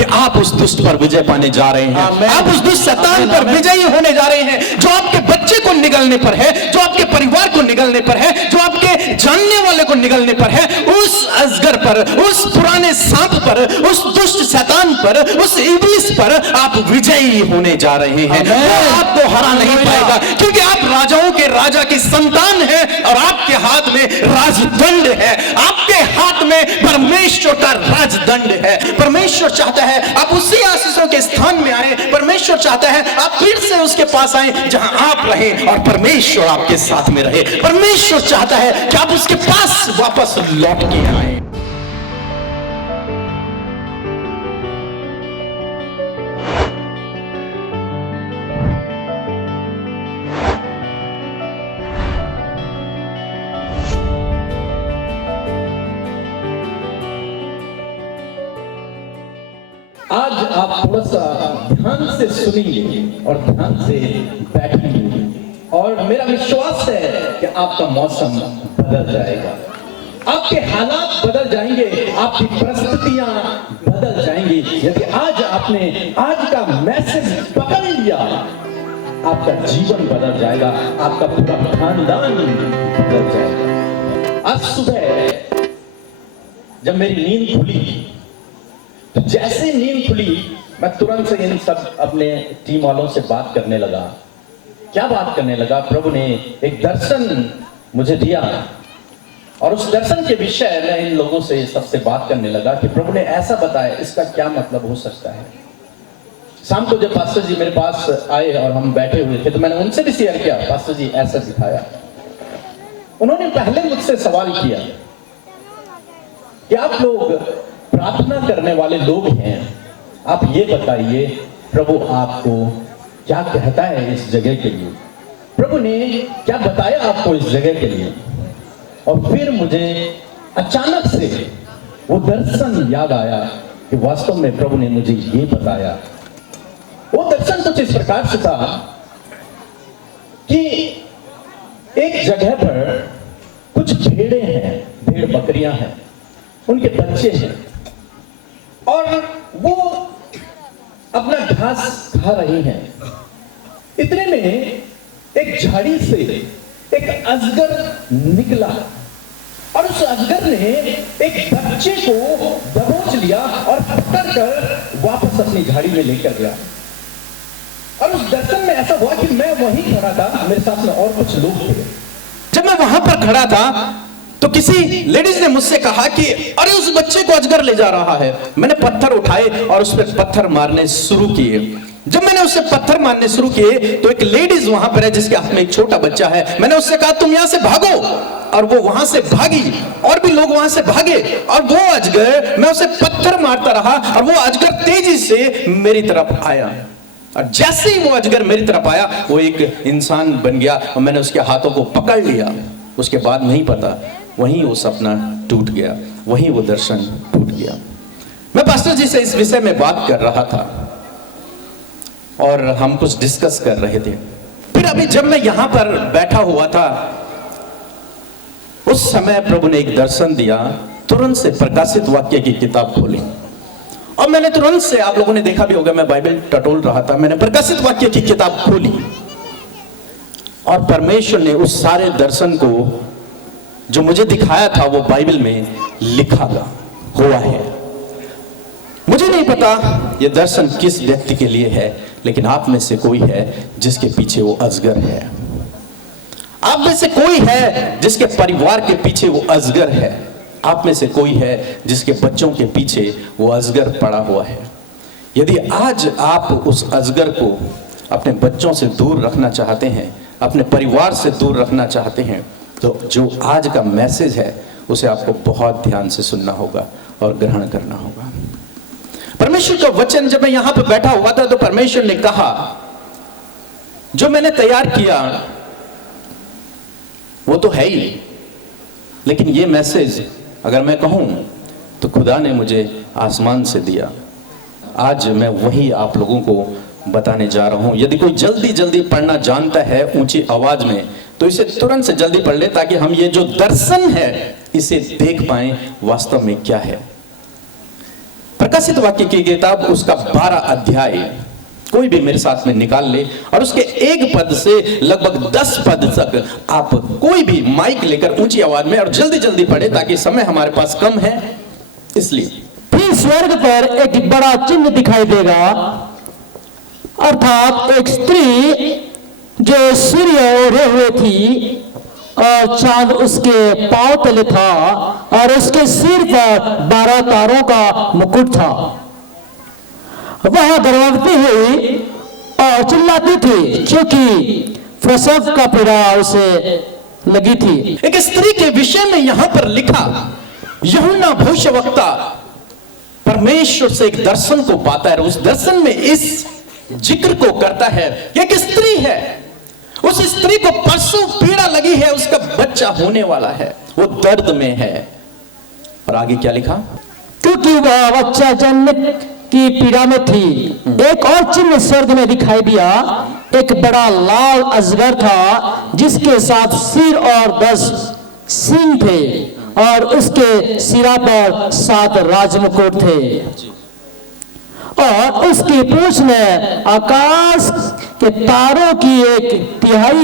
कि आप उस दुष्ट पर विजय पाने जा रहे हैं। आप उस दुष्ट शैतान पर विजयी होने जा रहे हैं जो आपके बच्चे को निगलने पर है, जो आपके परिवार को निगलने पर है, जो आपके जानने वाले को निगलने पर है। उस अजगर पर, उस पुराने सांप पर, उस दुष्ट शैतान पर, उस इब्लिस पर आप विजयी होने जा रहे हैं। वो आपको हरा नहीं पाएगा, क्योंकि आप राजाओं के राजा की संतान हैं और आपके हाथ में राजदंड है। आपके हाथ में परमेश्वर का राजदंड है। परमेश्वर चाहता है आप उसी आशीषों के स्थान में आए। परमेश्वर चाहता है आप फिर से उसके पास आए जहां आप रहें और परमेश्वर आपके साथ में रहे। परमेश्वर चाहता है कि आप उसके पास वापस लौट के आए। आज आप थोड़ा सा ध्यान से सुनेंगे और ध्यान से बैठेंगे, और मेरा विश्वास है कि आपका मौसम बदल जाएगा, आपके हालात बदल जाएंगे, आपकी परिस्थितियां बदल जाएंगी। यदि आज आपने आज का मैसेज पकड़ लिया, आपका जीवन बदल जाएगा, आपका पूरा खानदान बदल जाएगा। आज सुबह जब मेरी नींद खुली, तो जैसे नींद खुली मैं तुरंत से इन सब अपने टीम वालों से बात करने लगा। क्या बात करने लगा? प्रभु ने एक दर्शन मुझे दिया और उस दर्शन के विषय में इन लोगों से सबसे बात करने लगा कि प्रभु ने ऐसा बताया, इसका क्या मतलब हो सकता है। शाम को जब पास्टर जी मेरे पास आए और हम बैठे हुए थे, तो मैंने उनसे भी शेयर किया, पास्टर जी ऐसा दिखाया। उन्होंने पहले मुझसे सवाल किया कि आप लोग प्रार्थना करने वाले लोग हैं, आप ये बताइए प्रभु आपको क्या कहता है इस जगह के लिए, प्रभु ने क्या बताया आपको इस जगह के लिए। और फिर मुझे अचानक से वो दर्शन याद आया कि वास्तव में प्रभु ने मुझे ये बताया। वो दर्शन कुछ इस प्रकार से था कि एक जगह पर कुछ भेड़ें हैं, भेड़ बकरियां हैं, उनके बच्चे हैं और वो अपना घास खा रही हैं। इतने में एक झाड़ी से एक अजगर निकला और उस अजगर ने एक बच्चे को दबोच लिया और पकड़कर वापस अपनी झाड़ी में लेकर गया। और उस दर्शन में ऐसा हुआ कि मैं वहीं खड़ा था, मेरे साथ में और कुछ लोग थे। जब मैं वहां पर खड़ा था तो किसी लेडीज ने मुझसे कहा कि अरे उस बच्चे को अजगर ले जा रहा है। मैंने पत्थर उठाए और उस पर पत्थर मारने शुरू किए। जब मैंने उससे पत्थर मारने शुरू किए तो एक लेडीज वहां पर है जिसके हाथ में एक छोटा बच्चा है। मैंने उससे कहा तुम यहां से भागो, और वो वहां से भागी और भी लोग वहां से भागे। और वो अजगर, मैं उसे पत्थर मारता रहा और वो अजगर तेजी से मेरी तरफ आया। और जैसे ही वो अजगर मेरी तरफ आया वो एक इंसान बन गया और मैंने उसके हाथों को पकड़ लिया। उसके बाद नहीं पता, वहीं वो सपना टूट गया, वहीं वो दर्शन टूट गया। मैं पास्टर जी से इस विषय में बात कर रहा था और हम कुछ डिस्कस कर रहे थे। फिर अभी जब मैं यहां पर बैठा हुआ था उस समय प्रभु ने एक दर्शन दिया। तुरंत से प्रकाशित वाक्य की किताब खोली और मैंने तुरंत से, आप लोगों ने देखा भी होगा मैं बाइबल टटोल रहा था, मैंने प्रकाशित वाक्य की किताब खोली और परमेश्वर ने उस सारे दर्शन को जो मुझे दिखाया था वो बाइबल में लिखा हुआ है। मुझे नहीं पता ये दर्शन किस व्यक्ति के लिए है, लेकिन आप में से कोई है जिसके पीछे वो अजगर है। आप में से कोई है जिसके परिवार के पीछे वो अजगर है। आप में से कोई है जिसके बच्चों के पीछे वो अजगर पड़ा हुआ है। यदि आज आप उस अजगर को अपने बच्चों से दूर रखना चाहते हैं, अपने परिवार से दूर रखना चाहते हैं, तो जो आज का मैसेज है उसे आपको बहुत ध्यान से सुनना होगा और ग्रहण करना होगा। परमेश्वर का वचन, जब मैं यहां पर बैठा हुआ था तो परमेश्वर ने कहा जो मैंने तैयार किया वो तो है ही, लेकिन ये मैसेज अगर मैं कहूं तो खुदा ने मुझे आसमान से दिया। आज मैं वही आप लोगों को बताने जा रहा हूं। यदि कोई जल्दी जल्दी पढ़ना जानता है ऊंची आवाज में तो इसे तुरंत से जल्दी पढ़ ले, ताकि हम ये जो दर्शन है इसे देख पाएं वास्तव में क्या है। प्रकाशित वाक्य की किताब उसका 12 अध्याय कोई भी मेरे साथ में निकाल ले और उसके एक पद से लगभग 10 पद तक आप कोई भी माइक लेकर ऊंची आवाज में और जल्दी जल्दी पढ़े, ताकि समय हमारे पास कम है इसलिए। फिर स्वर्ग पर एक बड़ा चिन्ह दिखाई देगा, अर्थात एक स्त्री जो सूर्य ओढ़े हुए थी और चांद उसके पांव तले था और उसके सिर पर 12 तारों का मुकुट था। वह गर्भवती हुई और चिल्लाती थी क्योंकि प्रसव का पीड़ा उसे लगी थी। एक स्त्री के विषय में यहां पर लिखा, यूहन्ना भविष्यवक्ता परमेश्वर से एक दर्शन को पाता है, उस दर्शन में इस जिक्र को करता है, एक स्त्री है, उस स्त्री को प्रसव पीड़ा लगी है, उसका बच्चा होने वाला है, वो दर्द में है। और आगे क्या लिखा? क्योंकि वह बच्चा जन्म की पीड़ा में थी। एक और चिन्ह स्वर्ग में दिखाई दिया, एक बड़ा लाल अजगर था जिसके 7 सिर और 10 सींग थे और उसके सिरा पर 7 राजमुकुट थे और उसकी पूंछ में आकाश के तारों की 1/3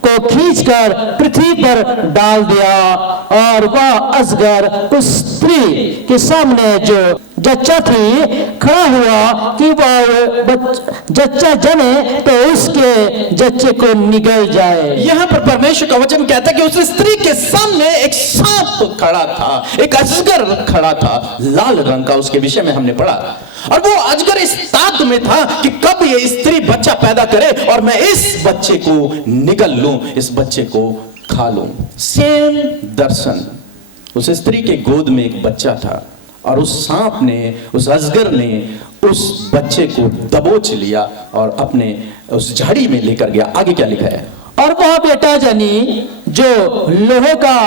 को खींचकर पृथ्वी पर डाल दिया। और वह अजगर उस स्त्री के सामने जो जच्चा थी खड़ा हुआ कि वह जच्चा जने तो उसके जच्चे को निगल जाए। यहां पर परमेश्वर का वचन कहता है कि उस स्त्री के सामने एक सांप खड़ा था, एक अजगर खड़ा था, लाल रंग का, उसके विषय में हमने पढ़ा। और वो अजगर इस ताक में था कि कब ये स्त्री बच्चा पैदा करे और मैं इस बच्चे को निगल लूं, इस बच्चे को खा लूं। सेम दर्शन, उस स्त्री के गोद में एक बच्चा था और उस सांप ने, उस अजगर ने उस बच्चे को दबोच लिया और अपने उस झाड़ी में लेकर गया। आगे क्या लिखा है? और वह बेटा जनी जो लोहे का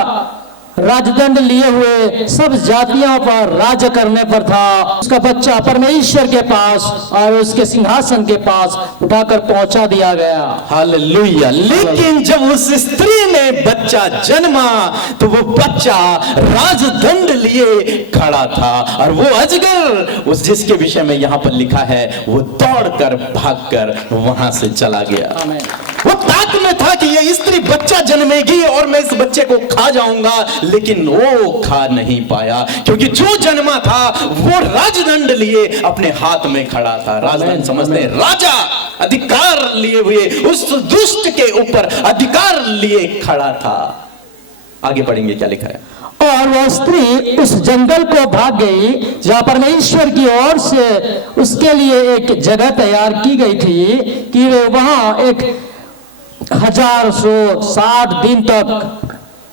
राजदंड लिए हुए सब जातियों पर राज्य करने पर था, उसका बच्चा परमेश्वर के पास और उसके सिंहासन के पास उठाकर पहुंचा दिया गया। हालेलुया। लेकिन जब उस स्त्री ने बच्चा जन्मा तो वो बच्चा राजदंड लिए खड़ा था और वो अजगर, उस जिसके विषय में यहां पर लिखा है, वो दौड़कर भागकर वहां से चला गया। वो ताक में था कि ये स्त्री बच्चा जन्मेगी और मैं इस बच्चे को खा जाऊंगा, लेकिन वो खा नहीं पाया क्योंकि जो जन्मा था वो राजदंड लिए अपने हाथ में खड़ा था। राजदंड समझते हैं, राजा अधिकार लिए हुए उस दुष्ट के ऊपर अधिकार लिए खड़ा था। आगे पढ़ेंगे क्या लिखा है? और वह स्त्री उस जंगल को भाग गई जहां परमेश्वर की ओर से उसके लिए एक जगह तैयार की गई थी कि वे वहां 1160 दिन तक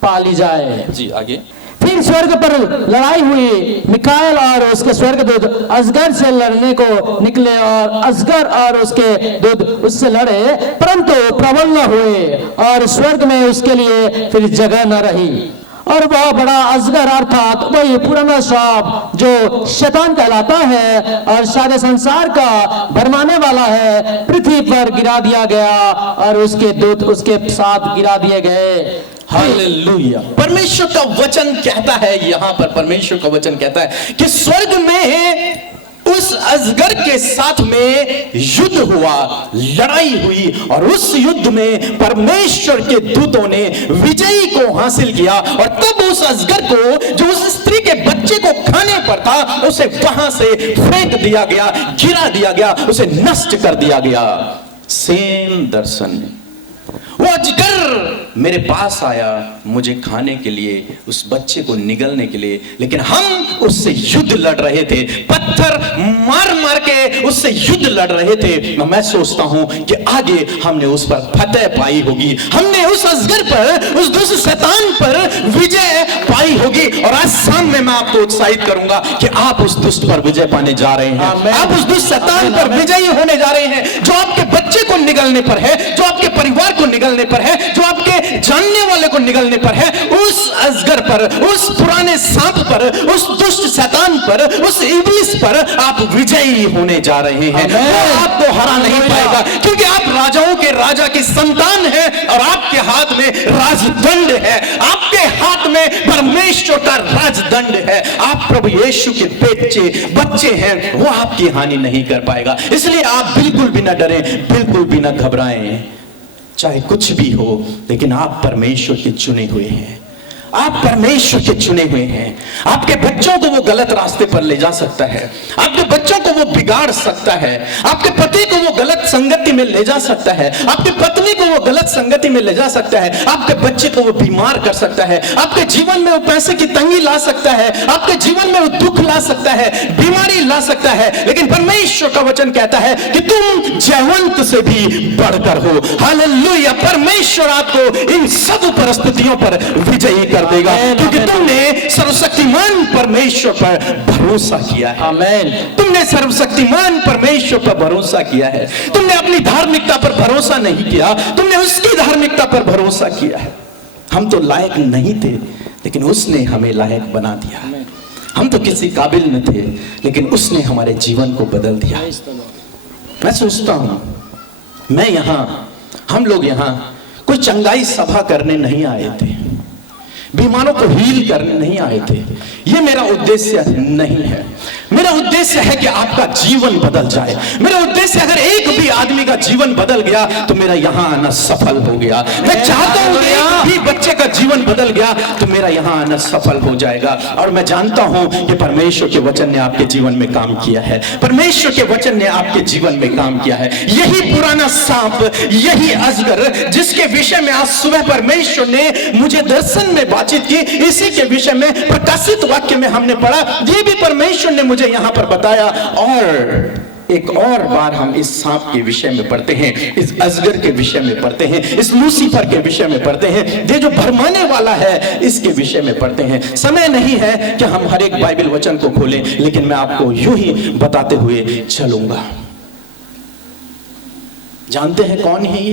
पाली जाए। जी आगे। फिर स्वर्ग पर लड़ाई हुई, मिकाएल और उसके स्वर्गदूत अजगर से लड़ने को निकले और अजगर और उसके दूत उससे लड़े, परंतु प्रबल न हुए और स्वर्ग में उसके लिए फिर जगह न रही। और वह बड़ा अजगर अर्थात वही पुराना सांप जो शैतान कहलाता है और सारे संसार का भरमाने वाला है, पृथ्वी पर गिरा दिया गया और उसके दूत उसके साथ गिरा दिए गए। हालेलुया। परमेश्वर का वचन कहता है, यहां पर परमेश्वर का वचन कहता है कि स्वर्ग में उस अजगर के साथ में युद्ध हुआ, लड़ाई हुई और उस युद्ध में परमेश्वर के दूतों ने विजयी को हासिल किया और तब उस अजगर को जो उस स्त्री के बच्चे को खाने पर था उसे वहां से फेंक दिया गया, गिरा दिया गया, उसे नष्ट कर दिया गया। सेम दर्शन, वो अजगर मेरे पास आया मुझे खाने के लिए, उस बच्चे को निगलने के लिए, लेकिन हम उससे युद्ध लड़ रहे थे, पत्थर मार मार के उससे युद्ध लड़ रहे थे। मैं सोचता हूं कि आगे हमने उस पर फतेह पाई होगी, हमने उस अजगर पर, उस दुष्ट शैतान पर विजय पाई होगी। और आज शाम में मैं आपको उत्साहित करूंगा कि आप उस दुष्ट पर विजय पाने जा रहे हैं, आप उस दुष्ट शैतान पर विजयी होने जा रहे हैं जो आपके बच्चे को निगलने पर है, जो आपके परिवार को निगलने पर है, जो आपके जानने वाले को निगलने पर है। उस अजगर पर, उस पुराने सांप पर, उस दुष्ट शैतान पर, उस इब्लिस पर आप विजयी होने जा रहे हैं। वो आपको हरा नहीं पाएगा क्योंकि आप राजाओं के राजा की संतान हैं और आपके हाथ में राजदंड है, आपके हाथ में परमेश्वर का राजदंड है। आप प्रभु यीशु के बच्चे हैं, वो आपकी हानि नहीं कर पाएगा। इसलिए आप बिल्कुल भी ना डरें, बिल्कुल भी ना घबराएं, चाहे कुछ भी हो, लेकिन आप परमेश्वर के चुने हुए हैं। आप परमेश्वर के चुने हुए हैं। आपके बच्चों को वो गलत रास्ते पर ले जा सकता है, आपके बच्चों को वो बिगाड़ सकता है, आपके पति को वो गलत संगति में ले जा सकता है, आपकी पत्नी को वो गलत संगति में ले जा सकता है, आपके बच्चे को वो बीमार कर सकता है, आपके जीवन में वो पैसे की तंगी ला सकता है, आपके जीवन में वो दुख ला सकता है, बीमारी ला सकता है। लेकिन परमेश्वर का वचन कहता है कि तुम जयवंत से भी बढ़कर हो। हालेलुया। परमेश्वर आपको इन सब परिस्थितियों पर विजयी कर देगा, क्योंकि तुमने सर्वशक्तिमान परमेश्वर पर भरोसा किया है। आमेन। तुमने सर्वशक्तिमान परमेश्वर पर भरोसा किया है। तुमने अपनी धार्मिकता पर भरोसा नहीं किया, तुमने उसकी धार्मिकता पर भरोसा किया है। हम तो लायक नहीं थे, लेकिन उसने हमें लायक बना दिया। हम तो किसी काबिल न थे, लेकिन उसने हमारे जीवन को बदल दिया। मैं सोचता हूं, हम लोग यहां कोई चंगाई सभा करने नहीं आए थे, बीमारों को हील करने नहीं आए थे। ये मेरा उद्देश्य नहीं है। मेरा उद्देश्य है कि आपका जीवन बदल जाए। मेरा उद्देश्य, अगर एक भी आदमी का जीवन बदल गया तो मेरा यहां आना सफल हो गया। मैं चाहता हूं कि एक भी बच्चे का जीवन बदल गया तो मेरा यहां आना सफल हो जाएगा। और मैं जानता हूं कि परमेश्वर के वचन ने आपके जीवन में काम किया है। परमेश्वर के वचन ने आपके जीवन में काम किया है। यही पुराना सांप, यही अजगर, जिसके विषय में आज सुबह परमेश्वर ने मुझे दर्शन में बातचीत की, इसी के विषय में प्रकाशित वाक्य में हमने पढ़ा। ये भी परमेश्वर ने मुझे यहां पर बताया। और एक और बार हम इस सांप के विषय में पढ़ते हैं, इस अजगर के विषय में पढ़ते हैं, इस लूसीफर के विषय में पढ़ते हैं, ये जो भरमाने वाला है इसके विषय में पढ़ते हैं। समय नहीं है कि हम हर एक बाइबल वचन को खोलें, लेकिन मैं आपको यूं ही बताते हुए चलूंगा। जानते हैं कौन है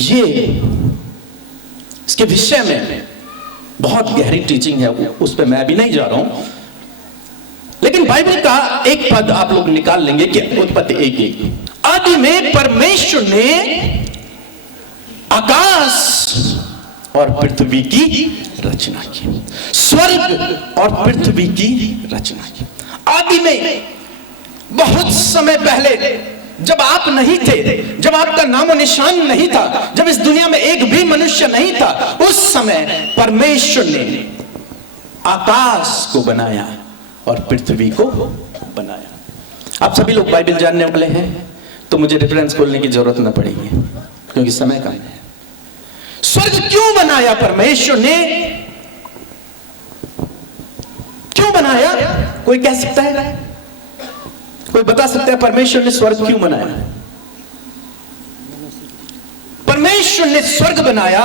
ये इसके विषय में बहुत गहरी टीचिंग है, उस पर मैं अभी नहीं जा रहा हूं। लेकिन बाइबल का एक पद आप लोग निकाल लेंगे कि उत्पत्ति 1:1, आदि में परमेश्वर ने आकाश और पृथ्वी की रचना की, स्वर्ग और पृथ्वी की रचना की। आदि में, बहुत समय पहले, जब आप नहीं थे, जब आपका नामो निशान नहीं था, जब इस दुनिया में एक भी मनुष्य नहीं था, उस समय परमेश्वर ने आकाश को बनाया और पृथ्वी को बनाया। आप सभी लोग बाइबल जानने वाले हैं, तो मुझे रेफरेंस खोलने की जरूरत न पड़ेगी, क्योंकि समय कम है। स्वर्ग क्यों बनाया परमेश्वर ने? क्यों बनाया? कोई कह सकता है? कोई बता सकता है परमेश्वर ने स्वर्ग क्यों बनाया? परमेश्वर ने स्वर्ग बनाया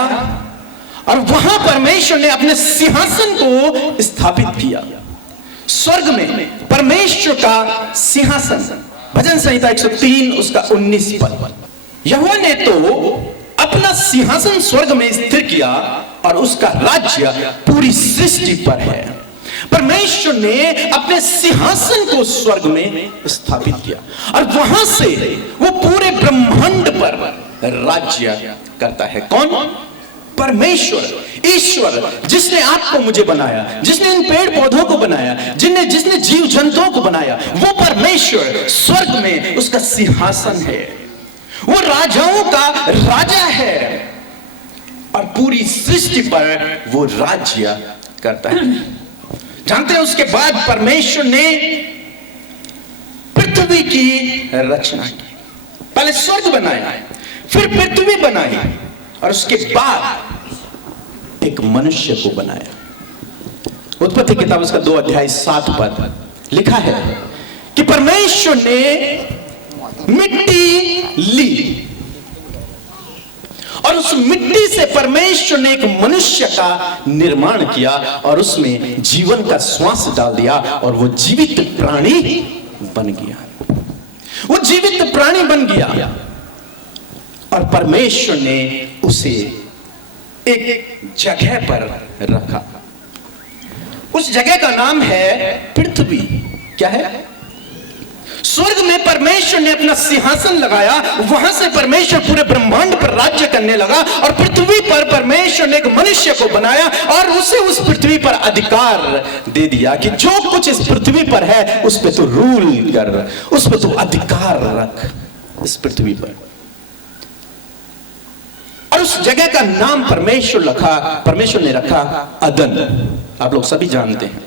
और वहां परमेश्वर ने अपने सिंहासन को स्थापित किया। स्वर्ग में परमेश्वर का सिंहासन, भजन संहिता 103 उसका 19 पद। यहोवा ने तो अपना सिंहासन स्वर्ग में स्थिर किया और उसका राज्य पूरी सृष्टि पर है। परमेश्वर ने अपने सिंहासन को स्वर्ग में स्थापित किया और वहां से वो पूरे ब्रह्मांड पर राज्य करता है। कौन? परमेश्वर, ईश्वर, जिसने आपको मुझे बनाया, जिसने इन पेड़ पौधों को बनाया, जिसने जीव जंतुओं को बनाया, वो परमेश्वर स्वर्ग में उसका सिंहासन है। वो राजाओं का राजा है और पूरी सृष्टि पर वो राज्य करता है। जानते हैं, उसके बाद परमेश्वर ने पृथ्वी की रचना की। पहले स्वर्ग बनाया, फिर पृथ्वी बनाई और उसके बाद एक मनुष्य को बनाया। उत्पत्ति किताब उसका 2 अध्याय 7 पद लिखा है कि परमेश्वर ने मिट्टी ली और उस मिट्टी से परमेश्वर ने एक मनुष्य का निर्माण किया और उसमें जीवन का श्वास डाल दिया और वो जीवित प्राणी बन गया। वो जीवित प्राणी बन गया और परमेश्वर ने उसे एक जगह पर रखा। उस जगह का नाम है पृथ्वी। क्या है? स्वर्ग में परमेश्वर ने अपना सिंहासन लगाया, वहां से परमेश्वर पूरे ब्रह्मांड पर राज्य करने लगा और पृथ्वी पर परमेश्वर ने एक मनुष्य को बनाया और उसे उस पृथ्वी पर अधिकार दे दिया कि जो कुछ इस पृथ्वी पर है उस पे तू रूल कर, उस पे तू अधिकार रख इस पृथ्वी पर। और उस जगह का नाम परमेश्वर ने रखा अदन। आप लोग सभी जानते हैं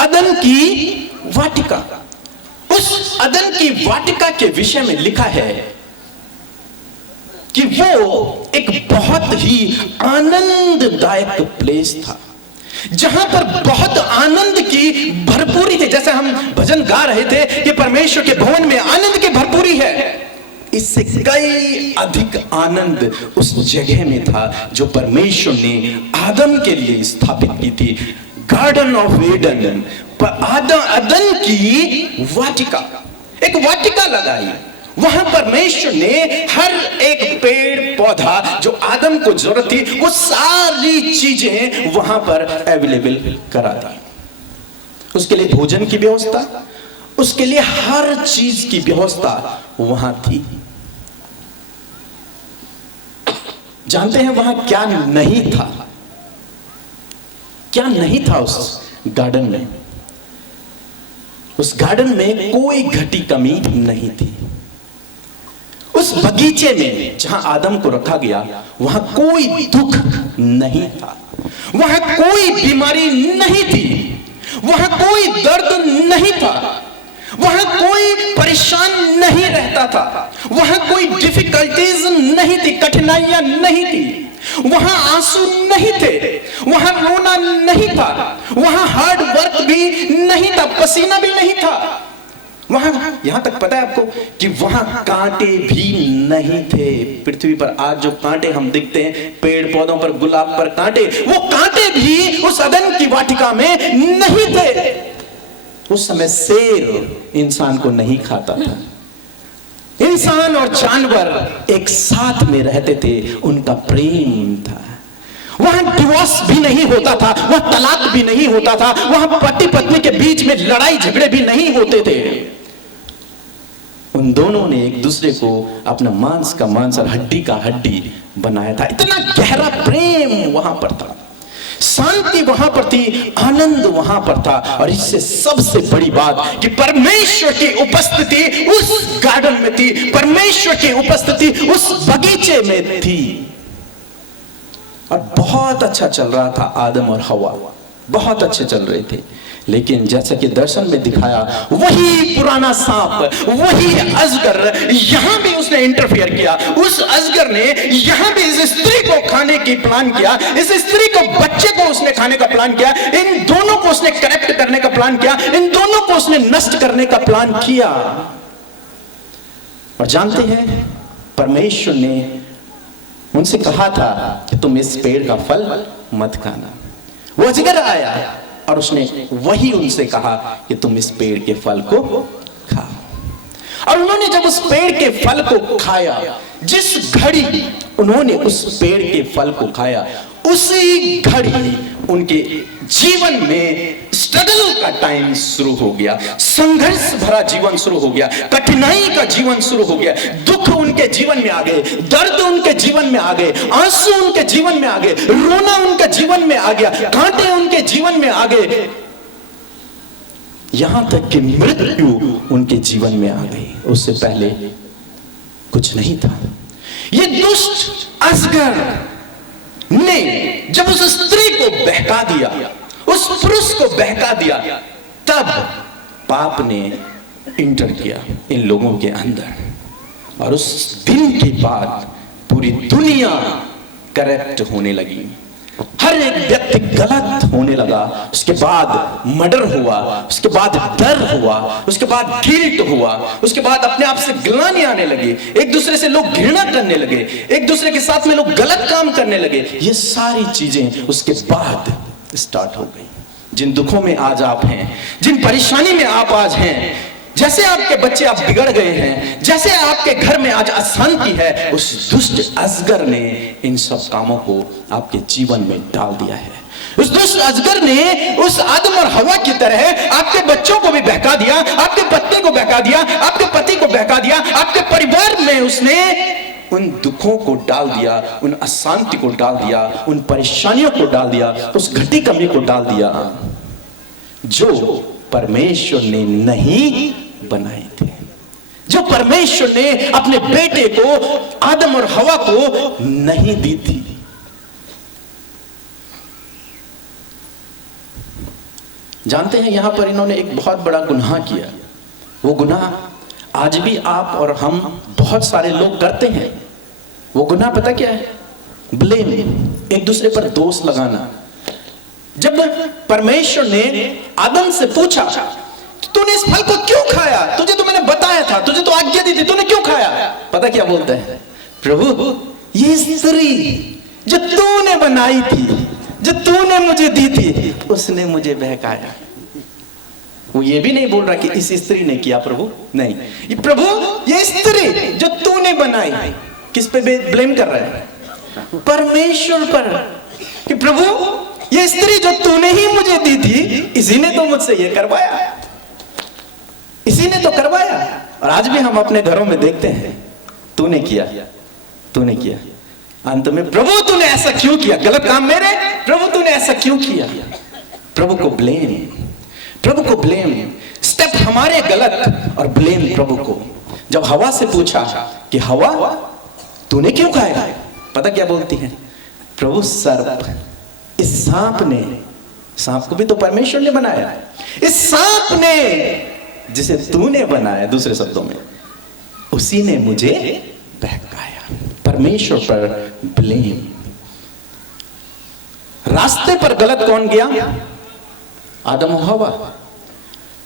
अदन की वाटिका। उस अदन की वाटिका के विषय में लिखा है कि वो एक बहुत ही आनंददायक प्लेस था, जहां पर बहुत आनंद की भरपूरी थी। जैसे हम भजन गा रहे थे कि परमेश्वर के भवन में आनंद की भरपूरी है, इससे कई अधिक आनंद उस जगह में था जो परमेश्वर ने आदम के लिए स्थापित की थी। गार्डन ऑफ ईडन, अदन की वाटिका, एक वाटिका लगाई। वहां परमेश्वर ने हर एक पेड़ पौधा जो आदम को जरूरत थी वो सारी चीजें वहां पर अवेलेबल करा दी। उसके लिए भोजन की व्यवस्था, उसके लिए हर चीज की व्यवस्था वहां थी। जानते हैं वहां क्या नहीं था? क्या नहीं था उस गार्डन में? उस गार्डन में कोई घटी कमी नहीं थी। उस बगीचे में जहां आदम को रखा गया वहां कोई दुख नहीं था, वहां कोई बीमारी नहीं थी, वहां कोई दर्द नहीं था, वहां कोई परेशान नहीं रहता था, वहां कोई डिफिकल्टीज नहीं थी, कठिनाइयां नहीं थी, वहां आंसू नहीं थे, वहां रोना नहीं था, वहां हार्ड वर्क भी नहीं था, पसीना भी नहीं था। वहां यहां तक पता है आपको कि वहां कांटे भी नहीं थे। पृथ्वी पर आज जो कांटे हम दिखते हैं, पेड़ पौधों पर, गुलाब पर कांटे, वो कांटे भी उस अदन की वाटिका में नहीं थे। उस समय शेर इंसान को नहीं खाता था। इंसान और जानवर एक साथ में रहते थे, उनका प्रेम था। वहां डिवोर्स भी नहीं होता था, वहां तलाक भी नहीं होता था, वहां पति पत्नी के बीच में लड़ाई झगड़े भी नहीं होते थे। उन दोनों ने एक दूसरे को अपना मांस का मांस और हड्डी का हड्डी बनाया था। इतना गहरा प्रेम वहां पर था, शांति वहां पर थी, आनंद वहां पर था। और इससे सबसे बड़ी बात कि परमेश्वर की उपस्थिति उस गार्डन में थी, परमेश्वर की उपस्थिति उस बगीचे में थी। और बहुत अच्छा चल रहा था, आदम और हवा बहुत अच्छे चल रहे थे। लेकिन जैसा कि दर्शन में दिखाया, वही पुराना सांप, वही अजगर यहां भी उसने इंटरफियर किया। उस अजगर ने यहां भी इस स्त्री को खाने की प्लान किया, इस स्त्री को, बच्चे को उसने खाने का प्लान किया, इन दोनों को उसने करेक्ट करने का प्लान किया, इन दोनों को उसने नष्ट करने का प्लान किया। और जानते हैं परमेश्वर ने उनसे कहा था कि तुम इस पेड़ का फल मत खाना। वो अजगर आया और उसने वही उनसे कहा कि तुम इस पेड़ के फल को खाओ। और उन्होंने जब उस पेड़ के फल को खाया, जिस घड़ी उन्होंने उस पेड़ के फल को खाया, उसी घड़ी उनके जीवन में स्ट्रगल का टाइम शुरू हो गया, संघर्ष भरा जीवन शुरू हो गया, कठिनाई का जीवन शुरू हो गया। दुख उनके जीवन में आ गए, दर्द उनके जीवन में आ गए, आंसू उनके जीवन में आ गए, रोना उनके जीवन में आ गया, कांटे उनके जीवन में आ गए, यहां तक कि मृत्यु उनके जीवन में आ गई। उससे पहले कुछ नहीं था। ये दुष्ट अजगर ने जब उस स्त्री को बहका दिया, उस पुरुष को बहका दिया, तब पाप ने इंटर किया इन लोगों के अंदर। और उस दिन के बाद पूरी दुनिया करेक्ट होने लगी, हर एक व्यक्ति गलत होने लगा। उसके बाद मर्डर हुआ, उसके बाद डर हुआ, उसके बाद गिल्ट हुआ, उसके बाद अपने आप से गिलानी आने लगी, एक दूसरे से लोग घृणा करने लगे, एक दूसरे के साथ में लोग गलत काम करने लगे। ये सारी चीजें उसके बाद स्टार्ट हो गई। जिन दुखों में आज आप हैं, जिन परेशानी में आप आज हैं, जैसे आपके बच्चे आप बिगड़ गए हैं, जैसे आपके घर में आज अशांति है, उस दुष्ट अजगर ने इन सब कामों को आपके जीवन में डाल दिया है। उस दुष्ट अजगर ने उस आदम और हवा की तरह आपके बच्चों को भी बहका दिया, आपके पत्नी को बहका बहका दिया, आपके पति को बहका दिया, आपके परिवार में उसने उन दुखों को डाल दिया, उन अशांति को डाल दिया, उन परेशानियों को डाल दिया, उस घटी कमी को डाल दिया जो परमेश्वर ने नहीं बनाए थे, जो परमेश्वर ने अपने बेटे को, आदम और हवा को नहीं दी थी। जानते हैं यहां पर इन्होंने एक बहुत बड़ा गुनाह किया। वो गुनाह आज भी आप और हम बहुत सारे लोग करते हैं। वो गुनाह पता क्या है? ब्लेम, एक दूसरे पर दोष लगाना। जब परमेश्वर ने आदम से पूछा तूने इस फल को क्यों खाया, तुझे तो मैंने बताया था, तुझे तो आज्ञा दी थी, तूने क्यों खाया? पता क्या बोलता है? प्रभु ये स्त्री जो तूने बनाई थी, जो तूने मुझे दी थी, उसने मुझे बहकाया। वो ये भी नहीं बोल रहा कि इस स्त्री ने किया प्रभु, नहीं, ये प्रभु ये स्त्री जो तूने बनाई, किस पे ब्लेम कर रहा है? परमेश्वर पर, कि प्रभु ये स्त्री जो तूने ही मुझे दी थी, इसी ने तो मुझसे ये करवाया, इसी ने तो करवाया। और आज भी हम अपने घरों में देखते हैं, तूने किया, तूने किया, अंत में प्रभु तूने ऐसा क्यों किया, गलत काम मेरे, प्रभु तूने ऐसा क्यों किया? प्रभु को ब्लेम, प्रभु को ब्लेम, स्टेप हमारे गलत और ब्लेम प्रभु को। जब हवा से पूछा कि हवा तूने क्यों खाया, पता क्या बोलती है? प्रभु सर्प, इस सांप ने, सांप को भी तो परमेश्वर ने बनाया, इस सांप ने जिसे तूने बनाया, दूसरे शब्दों में उसी ने मुझे बहकाया। परमेश्वर पर ब्लेम। रास्ते पर गलत कौन गया? आदम और हवा।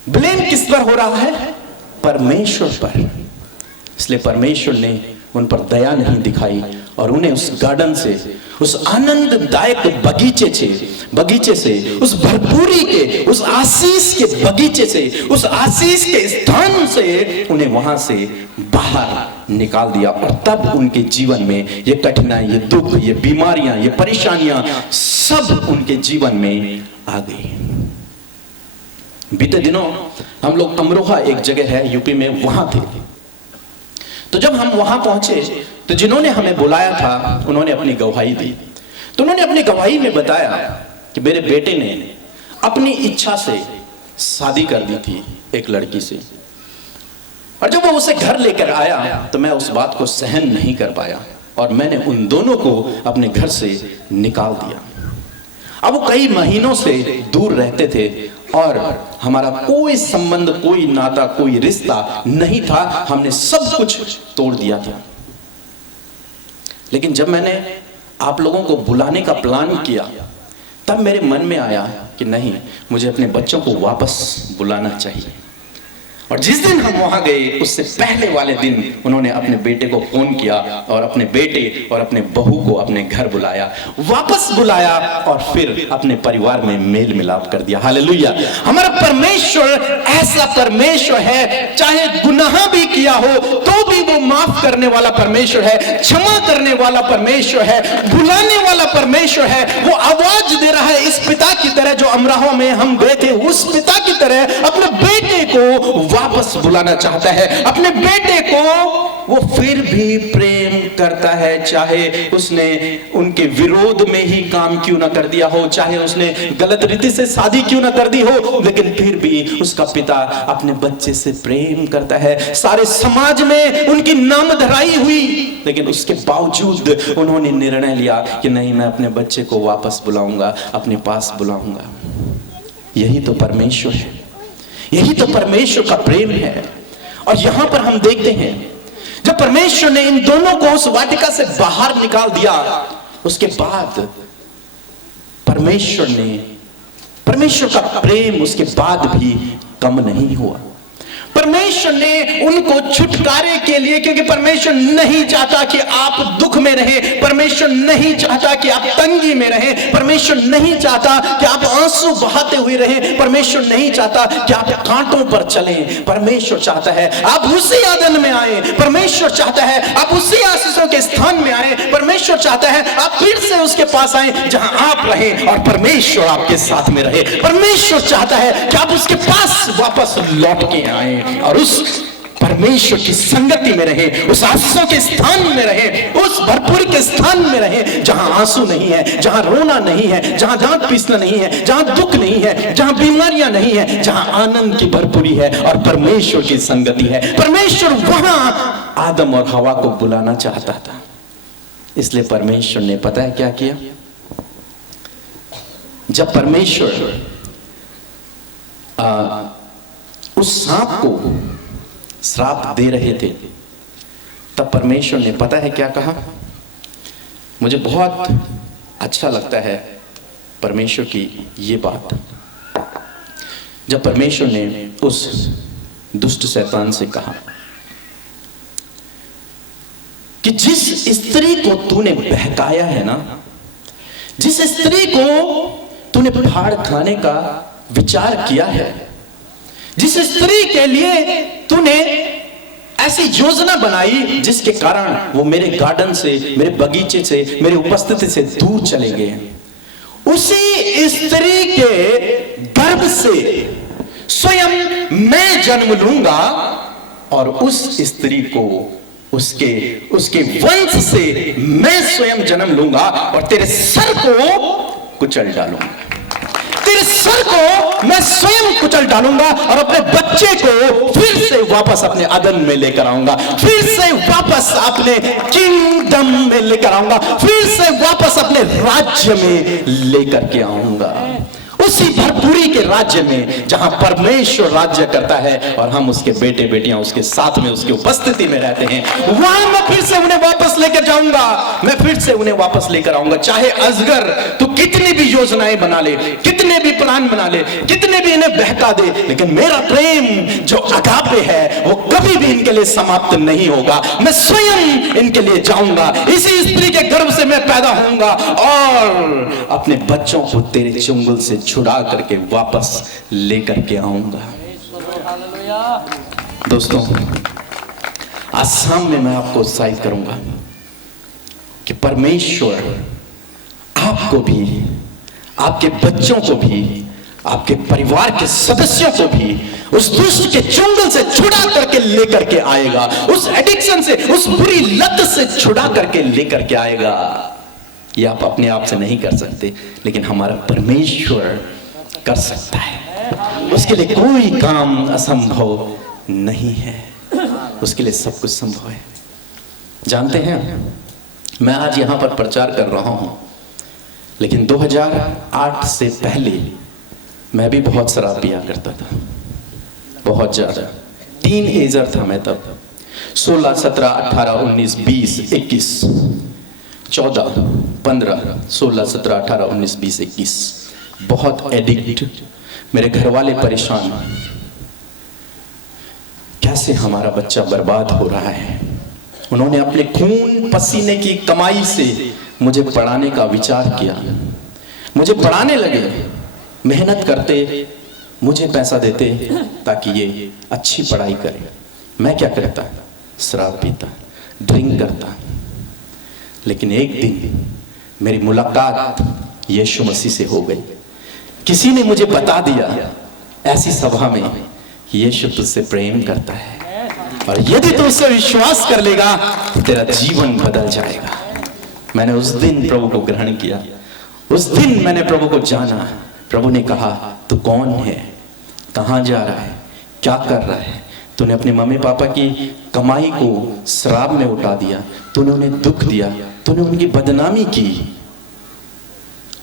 ब्लेम किस पर हो रहा है? परमेश्वर पर। इसलिए परमेश्वर ने उन पर दया नहीं दिखाई और उन्हें उस गार्डन से, उस आनंददायक बगीचे से, उस भरपूरी के, उस आशीष के बगीचे से, उस आशीष के स्थान से उन्हें वहां से बाहर निकाल दिया। और तब उनके जीवन में ये कठिनाई, ये दुख, ये बीमारियां, ये परेशानियां सब उनके जीवन में आ गई। बीते दिनों हम लोग अमरोहा, एक जगह है यूपी में, वहां थे। तो जब हम वहां पहुंचे तो जिन्होंने हमें बुलाया था उन्होंने अपनी गवाही दी। तो उन्होंने अपनी गवाही में बताया कि मेरे बेटे ने अपनी इच्छा से शादी कर दी थी एक लड़की से, और जब वो उसे घर लेकर आया तो मैं उस बात को सहन नहीं कर पाया और मैंने उन दोनों को अपने घर से निकाल दिया। अब वो कई महीनों से दूर रहते थे और हमारा कोई संबंध, कोई नाता, कोई रिश्ता नहीं था, हमने सब कुछ तोड़ दिया था। लेकिन जब मैंने आप लोगों को बुलाने का प्लान किया तब मेरे मन में आया कि नहीं, मुझे अपने बच्चों को वापस बुलाना चाहिए। और जिस दिन हम वहां गए उससे पहले वाले दिन उन्होंने अपने बेटे को फोन किया और अपने बेटे और अपने बहू को अपने घर बुलाया, वापस बुलाया और फिर अपने परिवार में मेल मिलाप कर दिया। हालेलुया। हमारा परमेश्वर ऐसा परमेश्वर है, चाहे गुनाह भी किया हो तो भी वो माफ करने वाला परमेश्वर है, क्षमा करने वाला परमेश्वर है, बुलाने वाला परमेश्वर है। वो आवाज दे रहा है इस पिता की तरह जो अमरोहा में हम गए थे, उस पिता की तरह अपने बेटे को वापस बुलाना चाहता है। अपने बेटे को वो फिर भी प्रेम करता है, चाहे उसने उनके विरोध में ही काम क्यों ना कर दिया हो, चाहे उसने गलत रीति से शादी क्यों ना कर दी हो, लेकिन फिर भी उसका पिता अपने बच्चे से प्रेम करता है। सारे समाज में उनकी नामधराई हुई, लेकिन उसके बावजूद उन्होंने निर्णय लिया कि नहीं, मैं अपने बच्चे को वापस बुलाऊंगा, अपने पास बुलाऊंगा। यही तो परमेश्वर है, यही तो परमेश्वर का प्रेम है। और यहां पर हम देखते हैं जब परमेश्वर ने इन दोनों को उस वाटिका से बाहर निकाल दिया, उसके बाद परमेश्वर का प्रेम उसके बाद भी कम नहीं हुआ। परमेश्वर ने उनको छुटकारे के लिए, क्योंकि परमेश्वर नहीं चाहता कि आप दुख में रहें, परमेश्वर नहीं चाहता कि आप तंगी में रहें, परमेश्वर नहीं चाहता कि आप आंसू बहाते हुए रहें, परमेश्वर नहीं चाहता कि आप कांटों पर चलें। परमेश्वर चाहता है आप उसी आदन में आए, परमेश्वर चाहता है आप उसी आशीषों के स्थान में आए, परमेश्वर चाहता है आप फिर से उसके पास आए जहां आप रहें और परमेश्वर आपके साथ में रहे। परमेश्वर चाहता है कि आप उसके पास वापस लौट के आए। रहें और उस परमेश्वर की संगति में रहें, उस आंसू के स्थान में रहें, उस भरपूरी के स्थान में रहें जहां आंसू नहीं है, जहां रोना नहीं है, जहां दांत पीसना नहीं है, जहां दुख नहीं है, जहां बीमारियां नहीं है, जहां आनंद की भरपूरी है और परमेश्वर की संगति है। परमेश्वर वहां आदम और हवा को बुलाना चाहता था। इसलिए परमेश्वर ने पता है क्या किया? जब परमेश्वर उस सांप को श्राप दे रहे थे, तब परमेश्वर ने पता है क्या कहा? मुझे बहुत अच्छा लगता है परमेश्वर की ये बात। जब परमेश्वर ने उस दुष्ट शैतान से कहा कि जिस स्त्री को तूने बहकाया है ना, जिस स्त्री को तूने फाड़ खाने का विचार किया है, जिस स्त्री के लिए तूने ऐसी योजना बनाई जिसके कारण वो मेरे गार्डन से, मेरे बगीचे से, मेरी उपस्थिति से दूर चले गए, उसी स्त्री के गर्भ से स्वयं मैं जन्म लूंगा और उस स्त्री को, उसके वंश से मैं स्वयं जन्म लूंगा और तेरे सर को कुचल डालूंगा, तेरे सर को मैं स्वयं कुचल डालूंगा और अपने बच्चे को फिर से वापस अपने अदन में लेकर आऊंगा, फिर से वापस अपने किंगडम में लेकर आऊंगा, फिर से वापस अपने राज्य में लेकर के आऊंगा, उसी भरपूरी के राज्य में जहां परमेश्वर राज्य करता है और हम उसके बेटे बेटियां उसके साथ में, उसकी उपस्थिति में रहते हैं। वहां मैं फिर से उन्हें वापस लेकर जाऊंगा, मैं फिर से उन्हें वापस लेकर आऊंगा। चाहे अजगर तू कितनी भी योजनाएं बना ले, कितने भी प्लान बना ले, कितने भी इन्हें बहका दे, लेकिन मेरा प्रेम जो अगापे है वो कभी भी इनके लिए समाप्त नहीं होगा। मैं स्वयं इनके लिए जाऊंगा, इसी स्त्री के गर्भ से मैं पैदा होऊंगा और अपने बच्चों को तेरे चुंगल से छुड़ा करके वापस लेकर के आऊंगा। दोस्तों, आज शाम में मैं आपको उत्साहित करूंगा कि परमेश्वर आपको भी, आपके बच्चों को भी, आपके परिवार के सदस्यों को भी उस दुष्ट के चुंगल से छुड़ा करके लेकर के आएगा, उस एडिक्शन से, उस बुरी लत से छुड़ा करके लेकर के आएगा। ये आप अपने आप से नहीं कर सकते, लेकिन हमारा परमेश्वर कर सकता है। उसके लिए कोई काम असंभव नहीं है, उसके लिए सब कुछ संभव है। जानते हैं, मैं आज यहां पर प्रचार कर रहा हूं, लेकिन 2008 से पहले मैं भी बहुत शराब पिया करता था, बहुत ज्यादा। टीन एजर था मैं तब, 16, 17, 18, 19, 20, 21, 14, 15, 16, 17, 18, 19, 20, 21, बहुत एडिक्ट। मेरे घर वाले परेशान, कैसे हमारा बच्चा बर्बाद हो रहा है। उन्होंने अपने खून पसीने की कमाई से मुझे पढ़ाने का विचार किया, मुझे पढ़ाने लगे, मेहनत करते, मुझे पैसा देते ताकि ये अच्छी पढ़ाई करे। मैं क्या करता? शराब पीता, ड्रिंक करता। लेकिन एक दिन मेरी मुलाकात यीशु मसीह से हो गई। किसी ने मुझे बता दिया ऐसी सभा में, यीशु तुझसे प्रेम करता है और यदि तू उससे विश्वास कर लेगा तो तेरा जीवन बदल जाएगा। मैंने उस दिन प्रभु को ग्रहण किया, उस दिन मैंने प्रभु को जाना। प्रभु ने कहा, तू कौन है, कहां जा रहा है, क्या कर रहा है? तूने अपने मम्मी पापा की कमाई को शराब में उठा दिया, तूने उन्हें दुख दिया, तूने उनकी बदनामी की।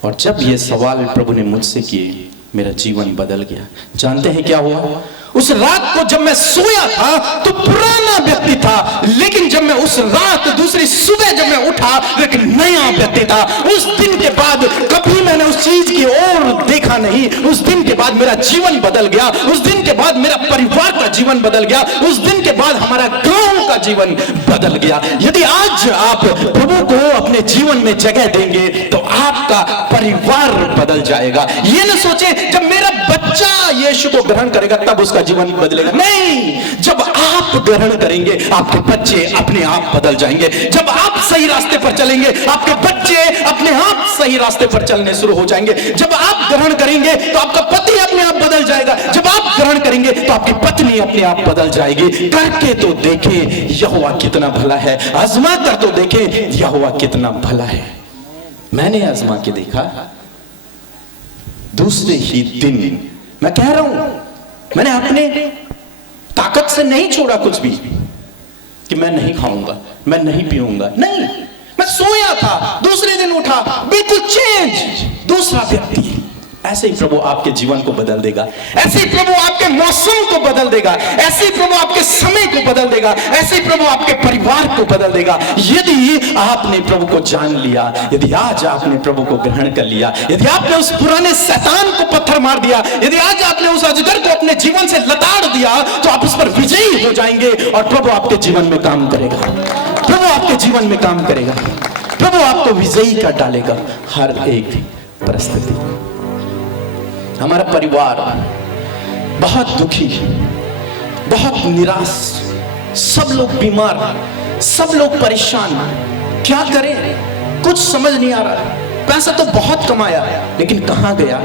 और जब ये सवाल प्रभु ने मुझसे किए, मेरा जीवन बदल गया। जानते हैं क्या हुआ? उस रात को जब मैं सोया था तो पुराना व्यक्ति था, लेकिन जब मैं उस रात दूसरी सुबह जब मैं उठा तो एक नया व्यक्ति था। उस दिन के बाद कभी मैंने उस चीज की ओर देखा नहीं। उस दिन के बाद मेरा जीवन बदल गया, उस दिन के बाद मेरा परिवार का जीवन बदल गया, उस दिन के बाद हमारा गांव का जीवन बदल गया। यदि आज आप प्रभु को अपने जीवन में जगह देंगे तो आपका परिवार बदल जाएगा। ये न सोचे जब मेरा बच्चा यीशु को ग्रहण करेगा तब उसका जीवन बदलेगा। नहीं, जब आप ग्रहण करेंगे आपके बच्चे अपने आप बदल जाएंगे। जब आप सही रास्ते पर चलेंगे आपके बच्चे अपने आप सही रास्ते पर चलने शुरू हो जाएंगे। जब आप ग्रहण करेंगे तो आपका पति अपने आप बदल जाएगा। जब आप ग्रहण करेंगे तो आपकी पत्नी अपने आप बदल जाएगी। करके तो देखे यहोवा कितना भला है, आजमा कर तो देखे यहोवा कितना भला है। मैंने आजमा के देखा, दूसरे ही दिन, मैं कह रहा हूं मैंने अपने ताकत से नहीं छोड़ा कुछ भी कि मैं नहीं खाऊंगा, मैं नहीं पीऊंगा, नहीं, मैं सोया था, दूसरे दिन उठा, बिल्कुल चेंज, दूसरा व्यक्ति। ऐसे ही प्रभु आपके जीवन को बदल देगा, ऐसे ही प्रभु आपके मौसम को बदल देगा, ऐसे ही प्रभु आपके समय को बदल देगा, ऐसे ही प्रभु आपके परिवार को बदल देगा। यदि आपने प्रभु को जान लिया, यदि आज आपने प्रभु को ग्रहण कर लिया, यदि आपने उस पुराने शैतान को पत्थर मार दिया, यदि आज आपने उस अजगर को अपने जीवन से लताड़ दिया, तो आप उस पर विजयी हो जाएंगे और प्रभु आपके जीवन में काम करेगा। प्रभु आपके जीवन में काम करेगा, प्रभु आपको विजयी कर डालेगा हर एक परिस्थिति। हमारा परिवार बहुत दुखी, बहुत निराश, सब लोग बीमार, सब लोग परेशान, क्या करें कुछ समझ नहीं आ रहा। पैसा तो बहुत कमाया लेकिन कहां गया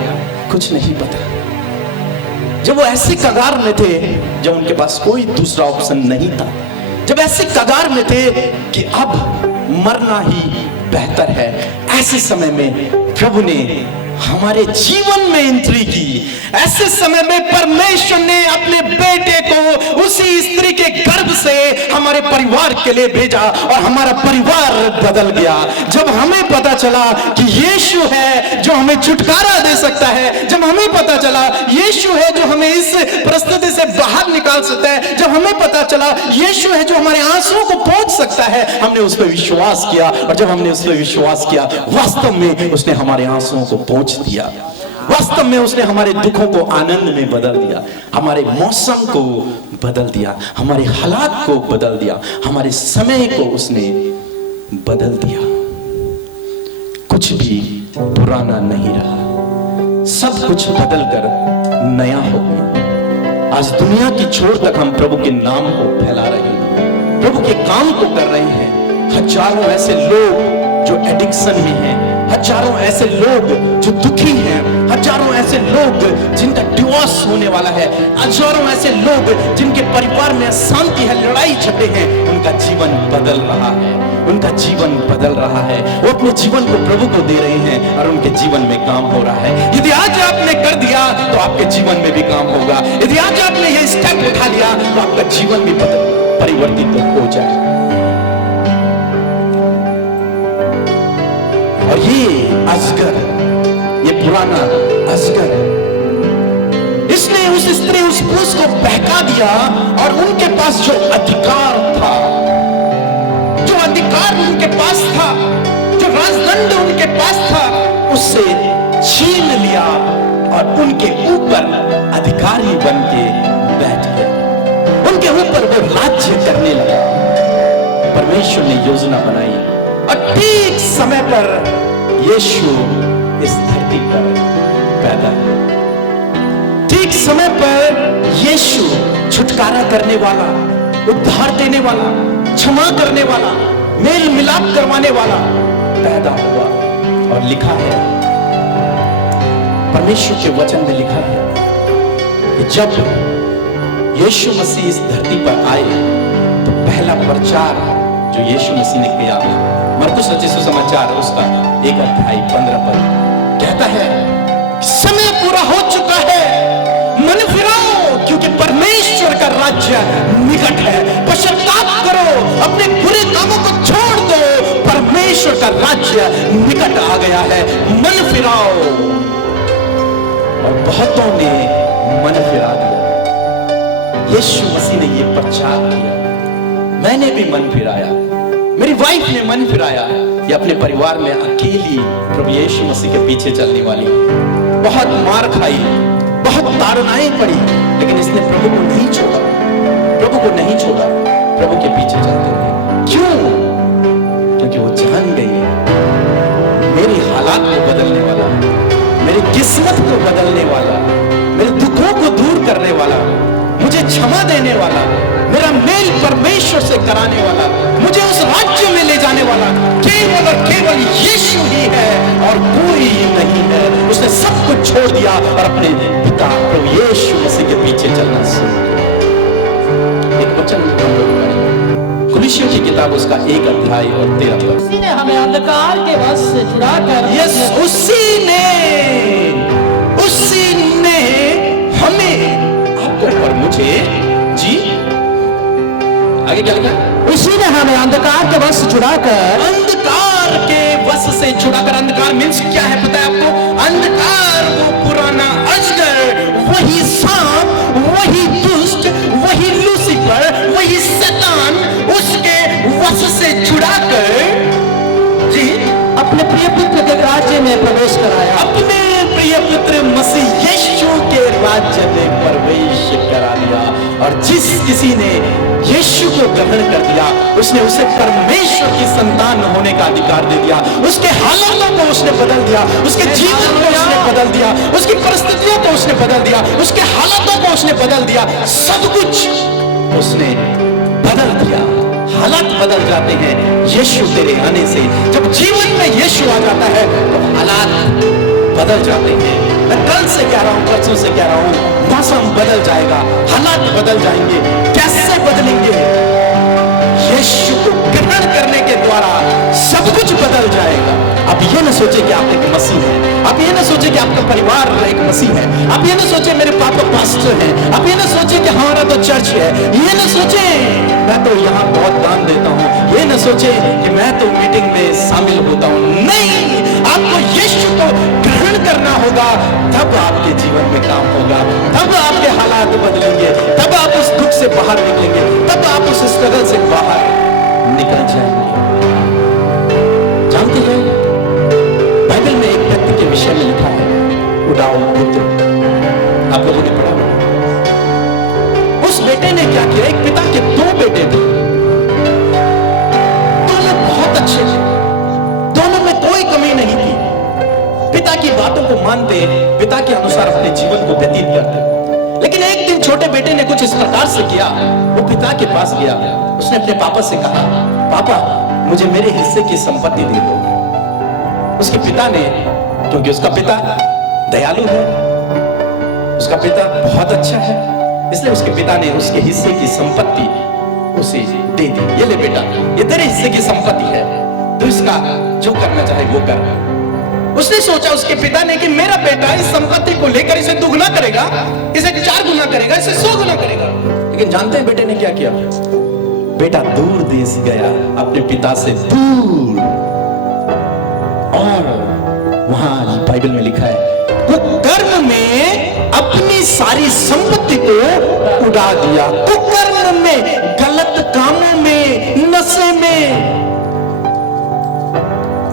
कुछ नहीं पता। जब वो ऐसे कगार में थे जब उनके पास कोई दूसरा ऑप्शन नहीं था, जब ऐसे कगार में थे कि अब मरना ही बेहतर है, ऐसे समय में प्रभु ने हमारे जीवन में एंट्री की। ऐसे समय में परमेश्वर ने अपने बेटे को उसी स्त्री के गर्भ से हमारे परिवार के लिए भेजा और हमारा परिवार बदल गया। जब हमें पता चला कि यीशु है जो हमें छुटकारा दे सकता है, जब हमें पता चला यीशु है जो हमें इस परिस्थिति से बाहर निकाल सकता है, जब हमें पता चला यीशु है जो हमारे आंसुओं को पोंछ सकता है, हमने उस पर विश्वास किया। और जब हमने उस पर विश्वास किया, वास्तव में उसने हमारे आंसुओं को पोंछ दिया, वास्तव में उसने हमारे दुखों को आनंद में बदल दिया, हमारे मौसम को बदल दिया, हमारे हालात को बदल दिया, हमारे समय को उसने बदल दिया। कुछ भी पुराना नहीं रहा, सब कुछ बदलकर नया हो गया। आज दुनिया की छोर तक हम प्रभु के नाम को फैला रहे हैं, प्रभु के काम को कर रहे हैं। हजारों ऐसे लोग जो एडिक्शन में हैं, हजारों ऐसे लोग जो दुखी हैं, हजारों ऐसे लोग जिनका डिवोर्स होने वाला है, हजारों ऐसे लोग जिनके परिवार में अशांति है, लड़ाई झगड़े हैं, उनका जीवन बदल रहा है, उनका जीवन बदल रहा है। वो अपने जीवन को प्रभु को दे रहे हैं और उनके जीवन में काम हो रहा है। यदि आज आपने कर दिया तो आपके जीवन में भी काम होगा। यदि आज आपने ये स्टेप उठा लिया तो आपका जीवन भी परिवर्तित हो जाएगा। और ये अजगर, ये पुराना अजगर, इसने उस स्त्री, उस पुरुष को बहका दिया और उनके पास जो अधिकार था, जो अधिकार उनके पास था, जो राजदंड उनके पास था, उससे छीन लिया और उनके ऊपर अधिकारी बन के बैठ गया। उनके ऊपर वो राज्य करने लगा। परमेश्वर ने योजना बनाई और ठीक समय पर यीशु इस धरती पर पैदा हुआ। ठीक समय पर यीशु छुटकारा करने वाला, उद्धार देने वाला, क्षमा करने वाला, मेल मिलाप करवाने वाला पैदा हुआ। और लिखा है, परमेश्वर के वचन में लिखा है कि जब यीशु मसीह इस धरती पर आए तो पहला प्रचार जो यीशु मसीह ने किया, मरकुस रचित सुसमाचार उसका 1 अध्याय 15 पद कहता है, समय पूरा हो चुका है, मन फिराओ क्योंकि परमेश्वर का राज्य निकट है। पश्चाताप करो, अपने बुरे कामों को छोड़ दो, परमेश्वर का राज्य निकट आ गया है, मन फिराओ। और बहुतों ने मन फिरा दिया। यीशु मसीह ने यह प्रचार किया, मैंने भी मन फिराया, मेरी वाइफ ने मन फिराया। ये अपने परिवार में अकेली प्रभु यीशु मसीह के पीछे चलने वाली, बहुत मार खाई, बहुत ताड़नाएं पड़ी, लेकिन इसने प्रभु को नहीं छोड़ा, प्रभु को नहीं छोड़ा, प्रभु के पीछे चलते रहे। क्यों? क्योंकि वो जान गई मेरी हालात को बदलने वाला, मेरी किस्मत को बदलने वाला, मेरे दुखों को दूर करने वाला, मुझे क्षमा देने वाला, मेरा मेल परमेश्वर से कराने वाला, मुझे उस राज्य में ले जाने वाला केवल और केवल यीशु ही है और कोई नहीं है। उसने सब कुछ छोड़ दिया और अपने पिता प्रभु यीशु मसीह के पीछे चलना वचन हम लोग पढ़ेंगे। कुलिसियों की किताब उसका 1 अध्याय और 13 पद। उसी ने हमें अंधकार के वश से छुड़ाकर यस, उसी ने हमें, आपको और मुझे, जी आगे क्या लिखा? उसी ने हमें अंधकार के वश से छुड़ाकर, अंधकार के वश से छुड़ाकर। अंधकार मीन्स क्या है पता है आपको? अंधकार वो पुराना अजगर, वही सांप, वही दुष्ट, वही लूसीफर, वही शैतान, उसके वश से छुड़ाकर जी अपने प्रिय पुत्र के राज्य में प्रवेश कराया। अपने प्रिय पुत्र मसीह यीशु के राज्य में प्रवेश करा दिया। और जिस किसी ने यीशु को ग्रहण कर दिया, उसने उसे परमेश्वर की संतान होने का अधिकार दे दिया। उसके हालातों को उसने बदल दिया, उसके जीवन को उसने बदल दिया, उसकी परिस्थितियों को उसने बदल दिया, उसके हालातों को उसने बदल दिया, सब कुछ उसने बदल दिया। हालात बदल जाते हैं यीशु तेरे आने से। जब जीवन में यीशु आ जाता है तो हालात बदल जाते हैं। मैं कल से कह रहा हूं, परसों से कह रहा हूं, मौसम बदल जाएगा, हालात बदल जाएंगे। कैसे बदलेंगे? यीशु को ग्रहण करने के द्वारा सब कुछ बदल जाएगा। आप ये न सोचे कि आप एक मसीह हैं, आप ये न सोचे कि आपका परिवार एक मसीह है, आप ये न सोचे मेरे पापा पास्टर हैं, आप ये न सोचे कि हमारा तो चर्च है, ये न सोचे मैं तो यहाँ बहुत दान देता हूँ, ये न सोचे कि मैं तो मीटिंग में शामिल होता हूँ। नहीं, आपको यीशु को ग्रहण करना होगा, तब आपके जीवन में काम होगा, तब आपके हालात बदलेंगे, तब आप उस दुख से बाहर निकलेंगे, तब आप उस स्ट्रगल से बाहर निकल जाएंगे। जानते हैं बाइबल में एक व्यक्ति के विषय में लिखा है, उडाऊ पुत्र, आप लोगों ने पढ़ा। उस बेटे ने क्या किया? एक पिता के 2 बेटे थे, दोनों बहुत अच्छे थे, दोनों में कोई कमी नहीं थी, पिता की बातों को मानते, पिता के अनुसार अपने जीवन को व्यतीत करते। लेकिन एक दिन छोटे बेटे ने कुछ इस प्रकार से किया, वो पिता के पास गया, उसने अपने पापा से कहा, पापा मुझे मेरे हिस्से की संपत्ति दे दो। उसके पिता ने, क्योंकि उसका पिता दयालु है, उसका पिता बहुत अच्छा है, इसलिए उसके पिता ने उसके हिस्से की संपत्ति उसे दे दी। ये ले बेटा, ये तेरे हिस्से की संपत्ति है, तू इसका जो करना चाहे वो कर। उसने सोचा, उसके पिता ने, कि मेरा बेटा इस संपत्ति को लेकर इसे दुगना करेगा, इसे 4 गुना करेगा, इसे 100 गुना करेगा। लेकिन जानते हैं बेटे ने क्या किया? बेटा दूर देश गया, अपने पिता से दूर, और वहां बाइबल में लिखा है, कुकर्म में अपनी सारी संपत्ति को उड़ा दिया। कुकर्म में, गलत कामों में, नशे में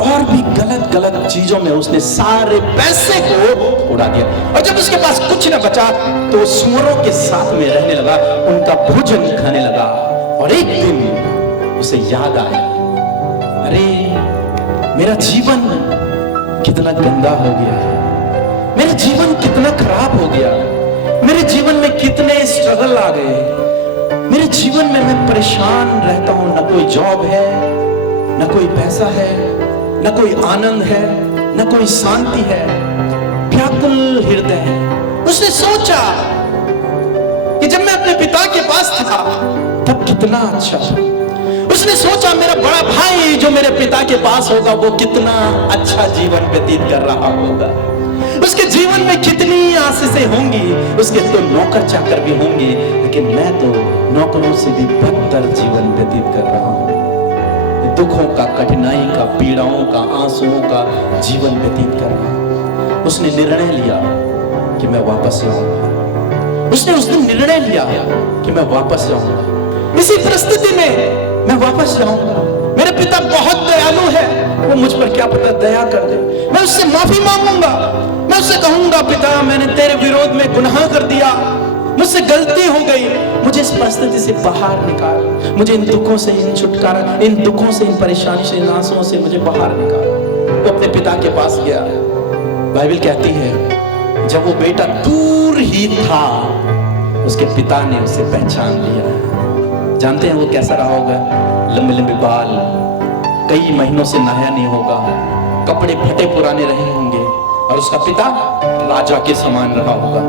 और भी गलत गलत चीजों में उसने सारे पैसे को उड़ा दिया। और जब उसके पास कुछ न बचा तो सूअरों के साथ में रहने लगा, उनका भोजन खाने लगा। और एक दिन उसे याद आया, अरे मेरा जीवन कितना गंदा हो गया है, मेरा जीवन कितना खराब हो गया, मेरे जीवन में कितने स्ट्रगल आ गए, मेरे जीवन में मैं परेशान रहता हूं, न कोई जॉब है, न कोई पैसा है, न कोई आनंद है, न कोई शांति है, व्याकुल हृदय है। उसने सोचा कि जब मैं अपने पिता के पास था तब कितना अच्छा था। उसने सोचा मेरा बड़ा भाई जो मेरे पिता के पास होगा वो कितना अच्छा जीवन व्यतीत कर रहा होगा, उसके जीवन में कितनी आशीषें होंगी, उसके तो नौकर चाकर भी होंगे, लेकिन मैं तो नौकरों से भी बदतर जीवन व्यतीत कर रहा हूं। दुखों का, कठिनाई का, पीड़ाओं का, आंसुओं का जीवन व्यतीत कर रहा हूं। उसने निर्णय लिया कि मैं वापस जाऊंगा। उसने उस दिन निर्णय लिया कि मैं वापस जाऊंगा, इसी परिस्थिति में मैं वापस जाऊंगा। मेरे पिता बहुत दयालु है, वो मुझ पर क्या पता दया कर दे, मैं उससे माफी मांगूंगा, मैं उससे कहूंगा पिता मैंने तेरे विरोध में गुनाह कर दिया, मुझसे गलती हो गई, मुझे इस परिस्थिति से बाहर निकाल, मुझे इन दुखों से, इन छुटकारा, इन दुखों से, इन परेशानी से, इन आंसुओं से मुझे बाहर निकाल। तो अपने पिता के पास गया। बाइबल कहती है जब वो बेटा दूर ही था उसके पिता ने उसे पहचान लिया। जानते हैं वो कैसा रहा होगा? लंबे लंबे बाल, कई महीनों से नहाया नहीं होगा, कपड़े फटे पुराने रहे होंगे, और उसका पिता राजा के समान रहा होगा।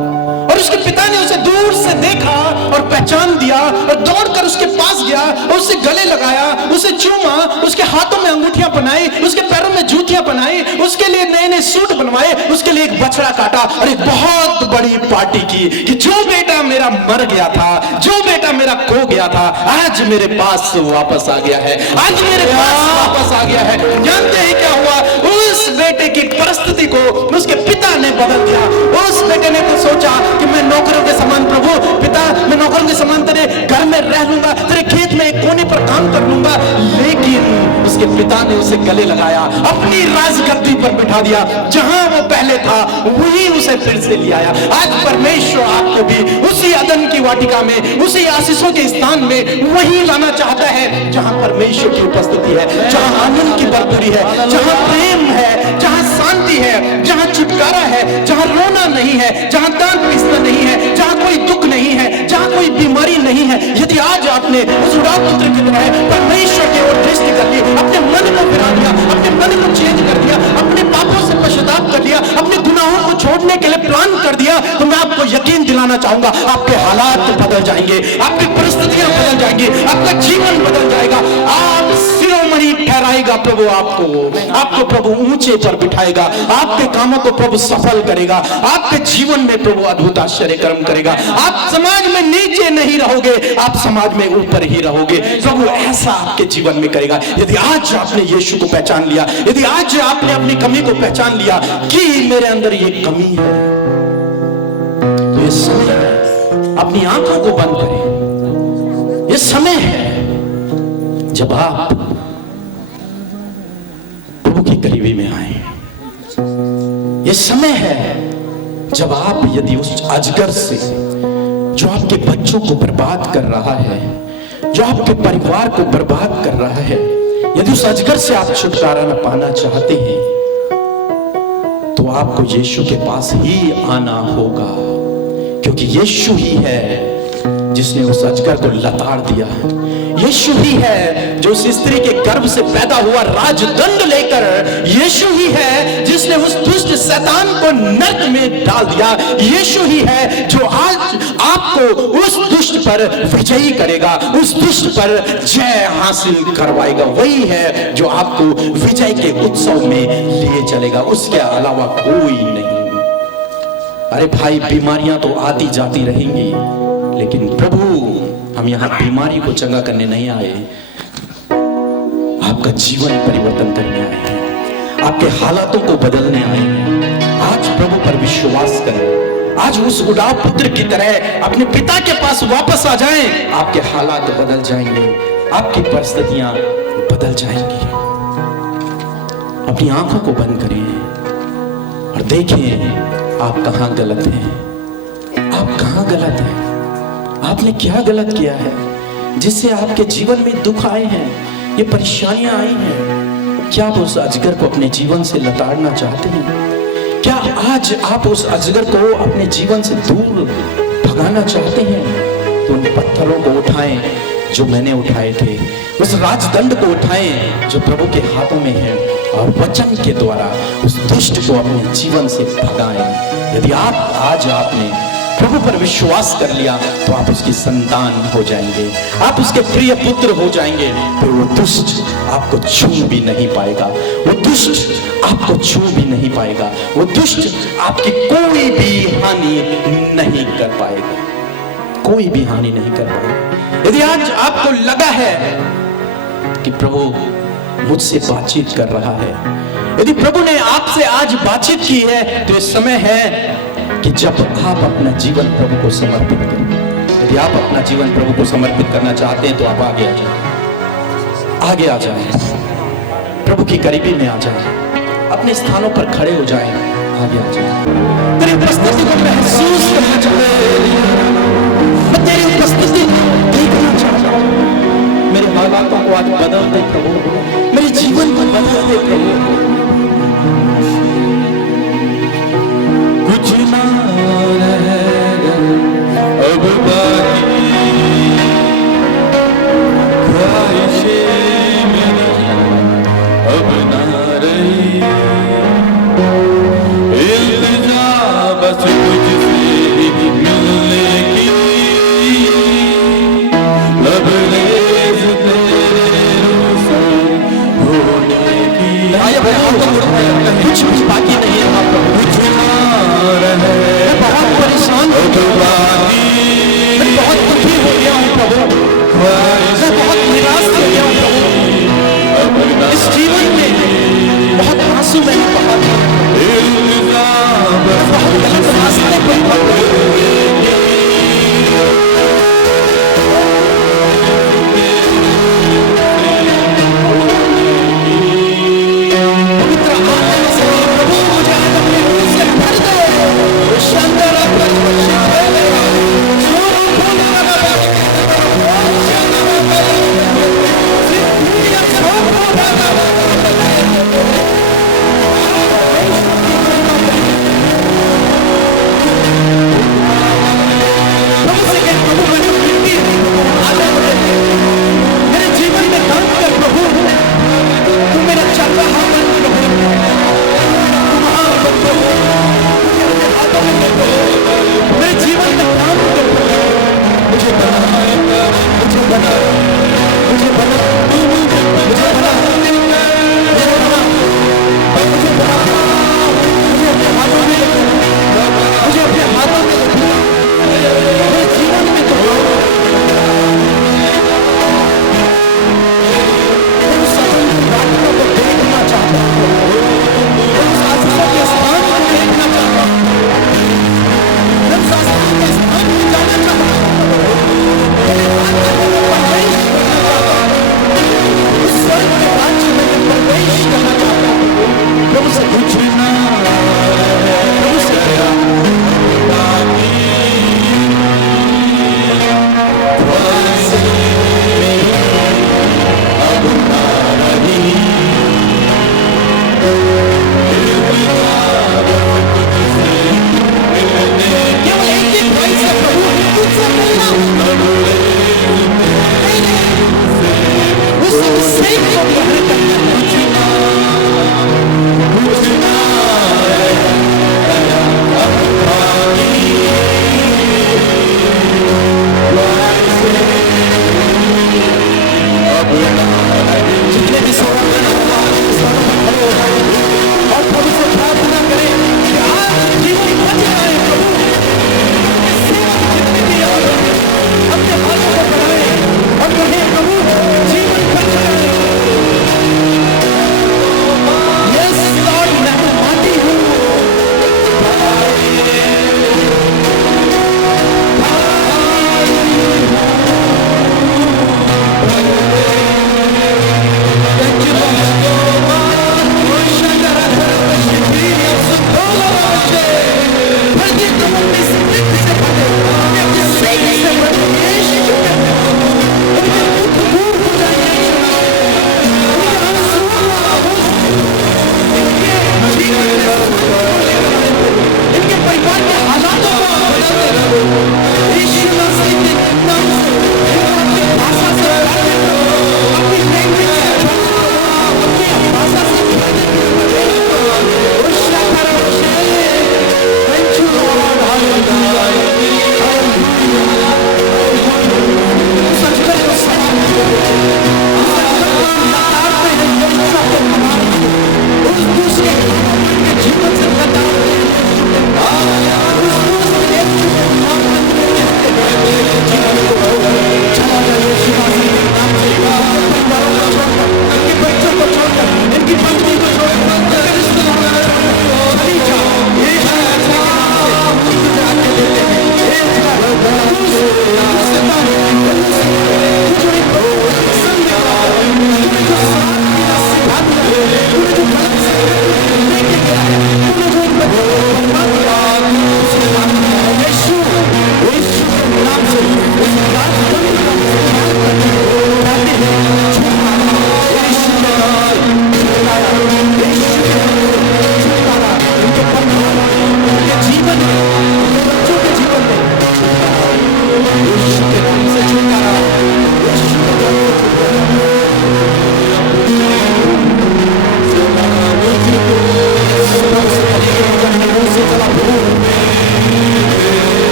और उसके पिता ने उसे दूर से देखा और पहचान दिया और दौड़कर उसके पास गया और उसे गले लगाया, उसे चूमा, उसके हाथों में अंगूठियां पहनाई, उसके पैरों में जूतियां पहनाई, उसके लिए नए नए सूट बनवाए, उसके लिए एक बछड़ा काटा और एक बहुत बड़ी पार्टी की कि जो बेटा मेरा मर गया था, जो बेटा मेरा खो गया था, आज मेरे पास वापस आ गया है, आज मेरे पास वापस आ गया है। जानते हैं क्या हुआ? उस बेटे की परिस्थिति को उसके पिता ने बदल दिया। उस बेटे ने तो सोचा कि मैं नौकरों के समान, प्रभु पिता मैं नौकरों के समान तेरे घर में रह लूंगा, तेरे खेत में एक कोने पर काम कर लूंगा, लेकिन उसके पिता ने उसे गले लगाया, अपनी राजगद्दी पर बिठा दिया, जहां वो पहले था वहीं उसे फिर से ले आया। आज परमेश्वर आपको भी उसी अदन की वाटिका में, उसी आशीषों के स्थान में वहीं लाना चाहता है जहां परमेश्वर की उपस्थिति है, जहां आनंद की भरपूरी है, जहां प्रेम है, जहां शांति है, जहां छुटकारा है, जहां रोना नहीं है, जहां दांत पीसना नहीं है, जहां कोई दुख नहीं है, जहां कोई बीमारी नहीं है। यदि आज आपने उस उड़ाव पुत्र की तरह परमेश्वर की ओर दृष्टि कर ली, अपने मन को फिरा दिया, अपने मन को चेंज कर दिया, अपने पापों से पश्चाताप कर लिया, अपने गुनाहों को छोड़ने के लिए प्लान कर दिया, तो मैं आपको यकीन दिलाना चाहूंगा आपके हालात बदल जाएंगे, आपकी परिस्थितियां बदल जाएंगी, आपका जीवन बदल जाएगा। आप शिरोमणि ठहराएगा प्रभु, आपको प्रभु ऊंचे पर बिठाएगा, आपके कामों को प्रभु सफल करेगा, आपके जीवन में प्रभु अद्भुत आश्चर्य कर्म करेगा। आप समाज में नीचे नहीं रहोगे, आप समाज में ऊपर ही रहोगे। प्रभु ऐसा आपके जीवन में करेगा। यदि आज आपने यीशु को पहचान लिया, यदि आज आपने अपनी कमी को पहचान लिया कि मेरे अंदर ये कमी है, तो ये समय है अपनी आंखों को बंद करें। ये समय है जब आप प्रभु की करीबी में आए। ये समय है जब आप यदि उस अजगर से, जो आपके बच्चों को बर्बाद कर रहा है, जो आपके परिवार को बर्बाद कर रहा है, यदि उस अजगर से आप छुटकारा न पाना चाहते हैं, तो आपको यीशु के पास ही आना होगा, क्योंकि यीशु ही है जिसने उस अजगर को लताड़ दिया। यीशु ही है जो उस स्त्री के गर्भ से पैदा हुआ राजदंड लेकर, यीशु ही है जिसने उस दुष्ट शैतान को नरक में डाल दिया। यीशु ही है जो आज आपको उस दुष्ट पर विजयी करेगा, उस दुष्ट पर जय हासिल करवाएगा। वही है जो आपको विजय के उत्सव में लिए चलेगा, उसके अलावा कोई नहीं। अरे भाई, बीमारियां तो आती जाती रहेंगी, लेकिन प्रभु हम यहां बीमारी को चंगा करने नहीं आए, आपका जीवन परिवर्तन करने आए हैं, आपके हालातों को बदलने आए हैं। आज प्रभु पर विश्वास करें, आज उस उड़ाव पुत्र की तरह अपने पिता के पास वापस आ जाएं, आपके हालात बदल जाएंगे, आपकी परिस्थितियां बदल जाएंगी। अपनी आंखों को बंद करें और देखें आप कहां गलत हैं, आप कहां गलत हैं, आपने क्या गलत किया है जिससे आपके जीवन में दुख आए हैं, ये परेशानियां आई हैं। क्या आप उस अजगर को अपने जीवन से लताड़ना चाहते हैं? क्या आज आप उस अजगर को अपने जीवन से दूर भगाना चाहते हैं? तो उन पत्थरों को उठाएं जो मैंने उठाए थे, उस राजदंड को उठाएं जो प्रभु के हाथों में है, और वचन के द्वारा उस दुष्ट को अपने जीवन से भगाएं। यदि आज आपने प्रभु पर विश्वास कर लिया, तो आप उसकी संतान हो जाएंगे, आप उसके प्रिय पुत्र हो जाएंगे। फिर वो दुष्ट आपको छू भी नहीं पाएगा, वो दुष्ट आपको छू भी नहीं पाएगा, वो दुष्ट आपकी कोई भी हानि नहीं कर पाएगा, कोई भी हानि नहीं कर पाएगा। यदि आज आपको लगा है कि प्रभु मुझसे बातचीत कर रहा है, यदि प्रभु ने आपसे आज बातचीत की है, तो ये समय है कि जब आप अपना जीवन प्रभु को समर्पित करें। यदि आप अपना जीवन प्रभु को समर्पित करना चाहते हैं, तो आप आगे आ जाएं, आगे आ जाएं, प्रभु की करीबी में आ जाएं, अपने स्थानों पर खड़े हो जाएं, आगे आ जाएं। तेरी उपस्थिति को महसूस करना चाहता हूं, मैं तेरी उपस्थिति देखना चाहता हूं। मेरे हालातों को आज बदल दे प्रभु, मेरे जीवन को बदल दे प्रभु। कुछ ना रहेगा अब बाकी, ख्वाहिशें मेरी अब ना रही, इल्तिजा बस तुझसे जीवन में बहुत आंसू मैंने बहा दिए, बहुत गलत रास्ते पे पवित्र आत्मा से प्रभु मुझे आज अपने रूह से भर दे। शानदार मेरे जीवन में काम कर प्रभु, तू मेरा चल रहा मन प्रभु, मेरे जीवन में काम कर प्रभु, मुझे बना, मुझे बना, मुझे बना, मुझे बना, मुझे बना, मुझे अपने हाथों में रखो, मुझे अपने हाथों में रखो, मेरे जीवन में तो देखना चाहता हूँ, उस आशीषों के स्थान को देखना चाहता हूँ, उस आशीषों के स्थान में जाना चाहता हूँ, मेरे आत्मा में प्रवेश करना चाहता हूँ, उस स्वर्ग के राज्य में प्रवेश करना चाहता हूँ। प्रभु से पूछना, प्रभु से केवल एक ही प्राइस है प्रभु, तुझसे मिलना, उस अभिषेक को ग्रहण करना, जितने भी और प्रभु से प्रार्थना करें कि आज जीवन बच जाए प्रभु, जितने भी अपने हाथों को बढ़ाए और कहें प्रभु जीवन बच जाए। यस लॉर्ड, मैं तुम्हारे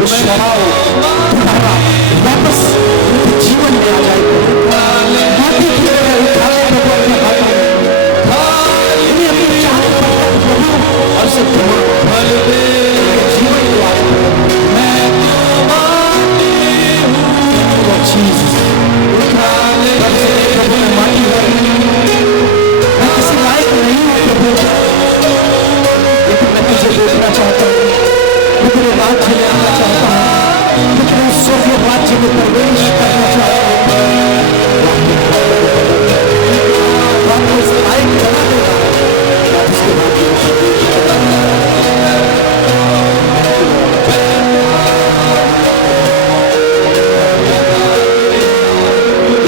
वो स्वभाव तुम्हारा वापस जीवन में आ जाए माटी की तरह उठा ले प्रभु अपने हाथों में इन्हें अपनी चाह प्रभु और से फल दे जीवन को आज मैं तो माटी हूँ जीसस उठा ले प्रभु मैं माटी हूँ मैं किसी लायक नहीं हूँ प्रभु लेकिन मैं तुझे देखना चाहता हूँ मैं तेरे राज्य में आना चाहता हूँ मैं तेरे स्वर्गीय राज्य में प्रवेश करना चाहता हूँ वापस लायक बना देगा उसके बाद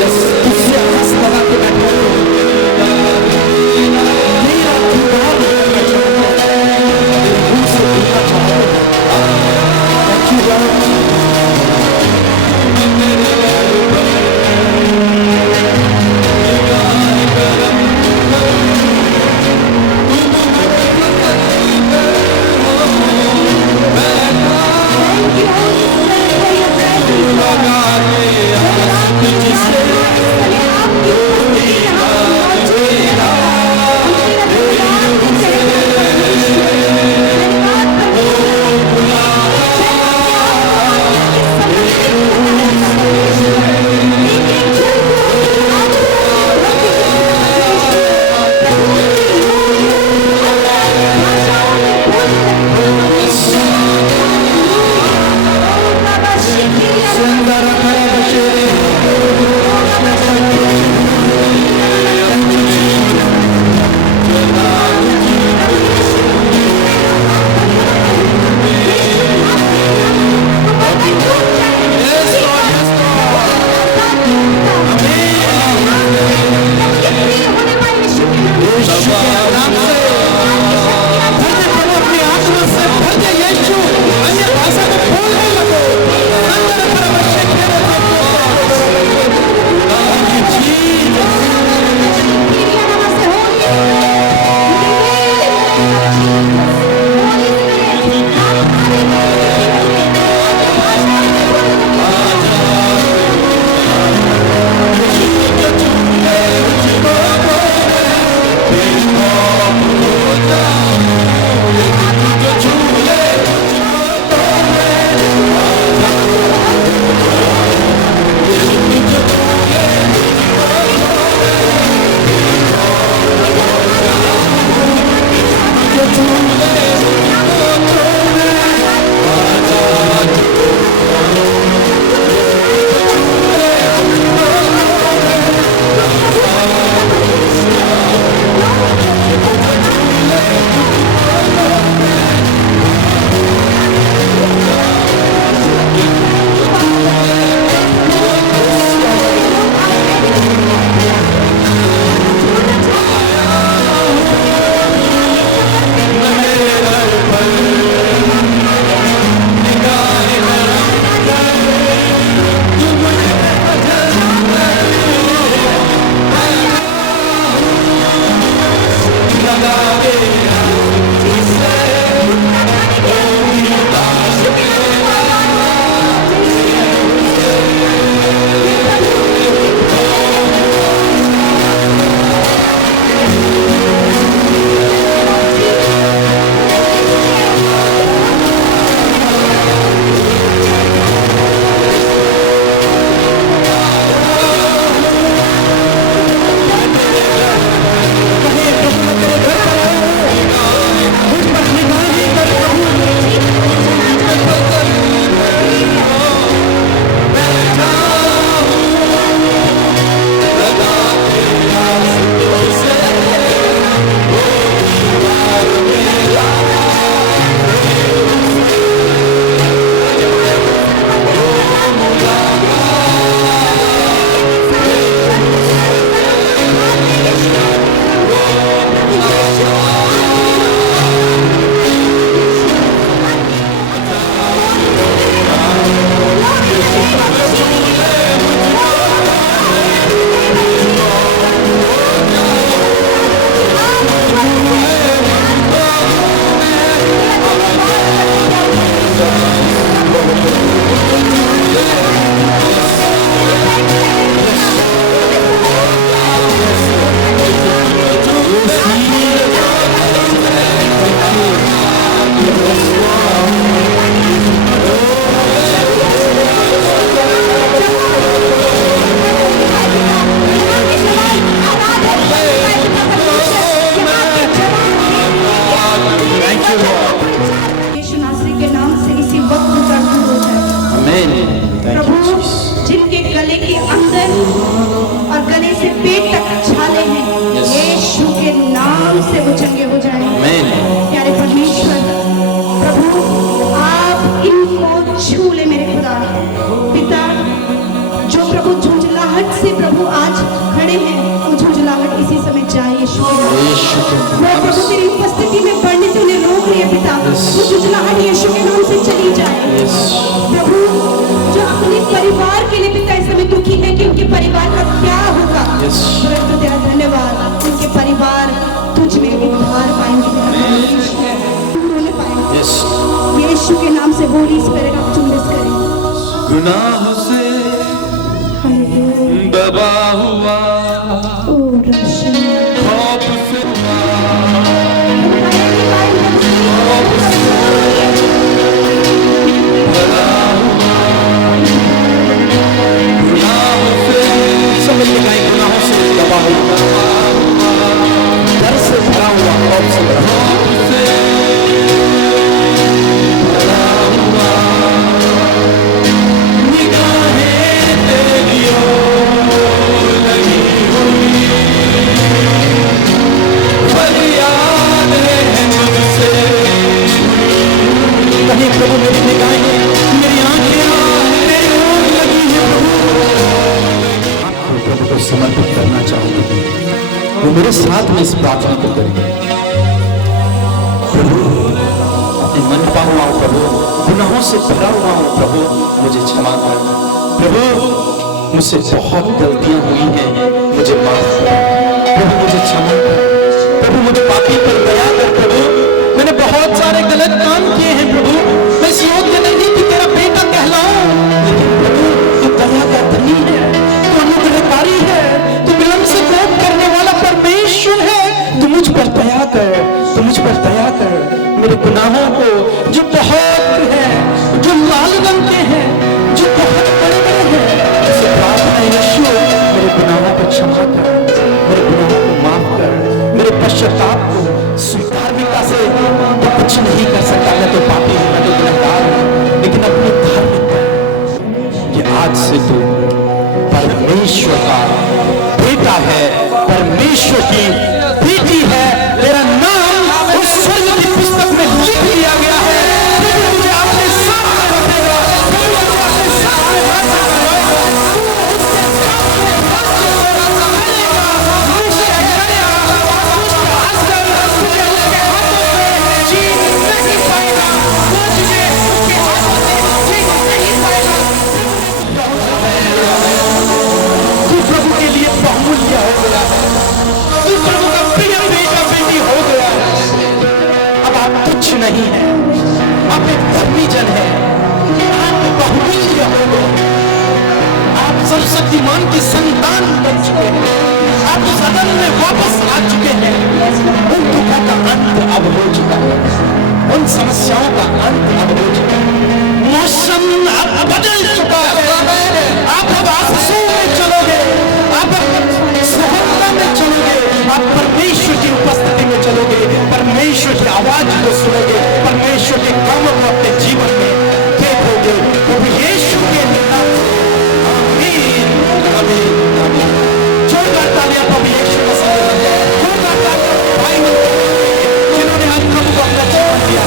यस तुझसे आस लगा के बैठा मेरा दीवार मैं तुमसे देखना चाहता हूँ Thank you, Lord. प्रभु जिनके गले के अंदर और गले से पेट तक छाले हैं, यीशु के नाम से वो चंगे हो जाए। प्यारे परमेश्वर प्रभु, आप इनको छू ले मेरे खुदा। पिता, जो प्रभु झुंझलाहट से प्रभु आज खड़े हैं, वो झुंझलाहट इसी समय जाए यीशु के नाम। वो प्रभु तेरी उपस्थिति में बढ़ने से उन्हें रोक रही है पिता, वो झुंझलाहट यीशु के नाम से चली जाए। प्रभु, जो अपने परिवार के लिए पिता इस समय दुखी है कि उनके परिवार का क्या होगा, तो तेरा धन्यवाद, उनके परिवार तुझ में उद्धार पाएंगे, रोने पाएंगे। यीशु के नाम से होली स्पिरिट आप चुम्बिस करें। गुनाहों से दबा हुआ, ओ रक्षा खौफ से गुनाहों से समझ में आए, गुनाहों से दबा हुआ, डर से भरा हुआ, खौफ से भरा हुआ, निगाहें तेरी ओर लगी हुई, फरियाद है मुझसे। कहीं प्रभु मेरी निगाहें, मेरी आंखें मेरी ओर लगी हैं प्रभु। प्रभु को समर्पित करना चाहूंगा, वो मेरे साथ में इस प्रार्थना को करेंगे। प्रभु, अपने मन पा हुआ हूं प्रभु, गुनाहों से भरा हुआ हूं प्रभु, मुझे क्षमा कर। प्रभु, मुझसे बहुत गलतियां हुई हैं, मुझे माफ कर प्रभु, मुझे क्षमा कर प्रभु, मुझे पापी पर दया कर प्रभु। मैंने बहुत सारे गलत काम किए हैं प्रभु, मैं इस योग्य नहीं कि तेरा बेटा कहलाऊं, लेकिन प्रभु तू दया का धनी है, तू अनुग्रहकारी है, तू विलंब से कोप करने वाला परमेश्वर है। तू मुझ पर दया कर, तू मुझ पर दया कर। मेरे गुनाहों को जो बहुत है, जो लाल रंग के हैं, जो बहुत बड़े बड़े हैं, उसे प्रार्थना यीशु, मेरे गुनाहों को क्षमा कर, मेरे गुनाहों को माफ कर, मेरे पश्चाताप को स्वीकार्यता से तो कुछ नहीं कर सकता। मैं तो पापी हूं, मैं तो गुनहगार हूं, लेकिन अपनी धार्मिकता कि आज से तू परमेश्वर का बेटा है, परमेश्वर की बेटी है, तेरा नाम उस स्वर्ग की पुस्तक में लिख दिया गया है। प्रभु मुझे आपके सामने रखेगा, प्रभु मुझे आपके सामने रखेगा, तू प्रभु के लिए बहुमूल्य हो गया है, तू प्रभु का प्रिय बेटा बेटी हो गया है। अब आप तुच्छ नहीं है, आप एक धर्मी जन है, आप बहुमूल्य हो गए, आप सर्वशक्तिमान की संतान बन चुके हैं, आप सदन में वापस आ चुके हैं। उन दुखों का अंत अब हो चुका है, उन समस्याओं का अंत अब हो चुका है, मौसम अब बदल चुका है। आप अब आंसू में चलोगे, आप अब सुगंधा में चलोगे, आप परमेश्वर की उपस्थिति में चलोगे, परमेश्वर की आवाज को सुनोगे, परमेश्वर के कामों को अपने जीवन में देखोगे। प्रभु यीशु के नाम से आमीन, आमीन, आमीन। जोरदार तालियां प्रभु यीशु का सामने, जोरदार तालियां भाई बहनों जिन्होंने आज प्रभु को अपना जीवन दिया।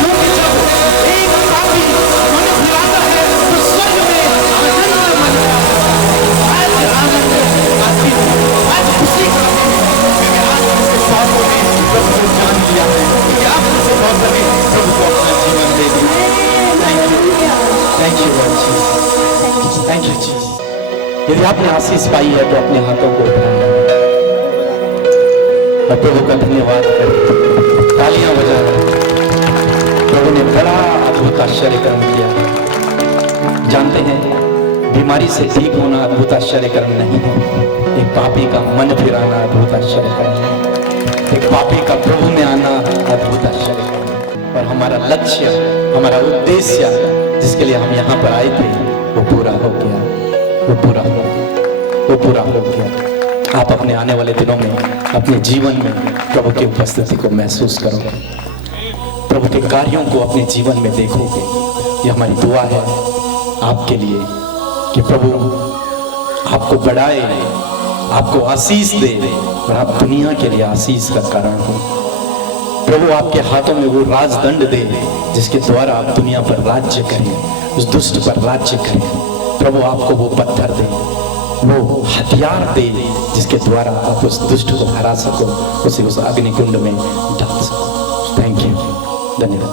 क्योंकि जब एक पापी मन फिराता है तो स्वर्ग में आनंद मनता है। आज आनंद आती है, आज खुशी का दिन है, क्योंकि आज उसके पापों ने प्रभु को जान लिया है, क्योंकि आपने से बहुत लगे प्रभु को अपना जीवन दे दिया। Thank you Lord Jesus, thank you Jesus. यदि आपने आशीष पाई है तो अपने हाथों को उठाएं और प्रभु का धन्यवाद करें, तालियां बजाएं। प्रभु ने बड़ा अद्भुत आश्चर्य कर्म किया। जानते हैं, बीमारी से ठीक होना अद्भुत आश्चर्य कर्म नहीं है, एक पापी का मन फिराना अद्भुत आश्चर्य कर्म है, एक पापी का प्रभु में आना अद्भुत आश्चर्य कर्म है। और हमारा लक्ष्य, हमारा उद्देश्य जिसके लिए हम यहाँ पर आए थे, वो पूरा हो गया, वो पूरा हो गया, वो पूरा हो गया। आप अपने आने वाले दिनों में, अपने जीवन में प्रभु की उपस्थिति को महसूस करोगे। प्रभु के कार्यों को अपने जीवन में देखोगे। ये हमारी दुआ है आपके लिए कि प्रभु आपको बढ़ाए, आपको आशीष दे और आप दुनिया के लिए आशीष का कारण हो। प्रभु आपके हाथों में वो राजदंड दे जिसके द्वारा आप दुनिया पर राज्य करें, उस दुष्ट पर राज्य करें। प्रभु आपको वो पत्थर दे, वो हथियार दे जिसके द्वारा आप उस दुष्ट को हरा सको, उसे उस अग्निकुंड में डाल सको। थैंक यू, धन्यवाद।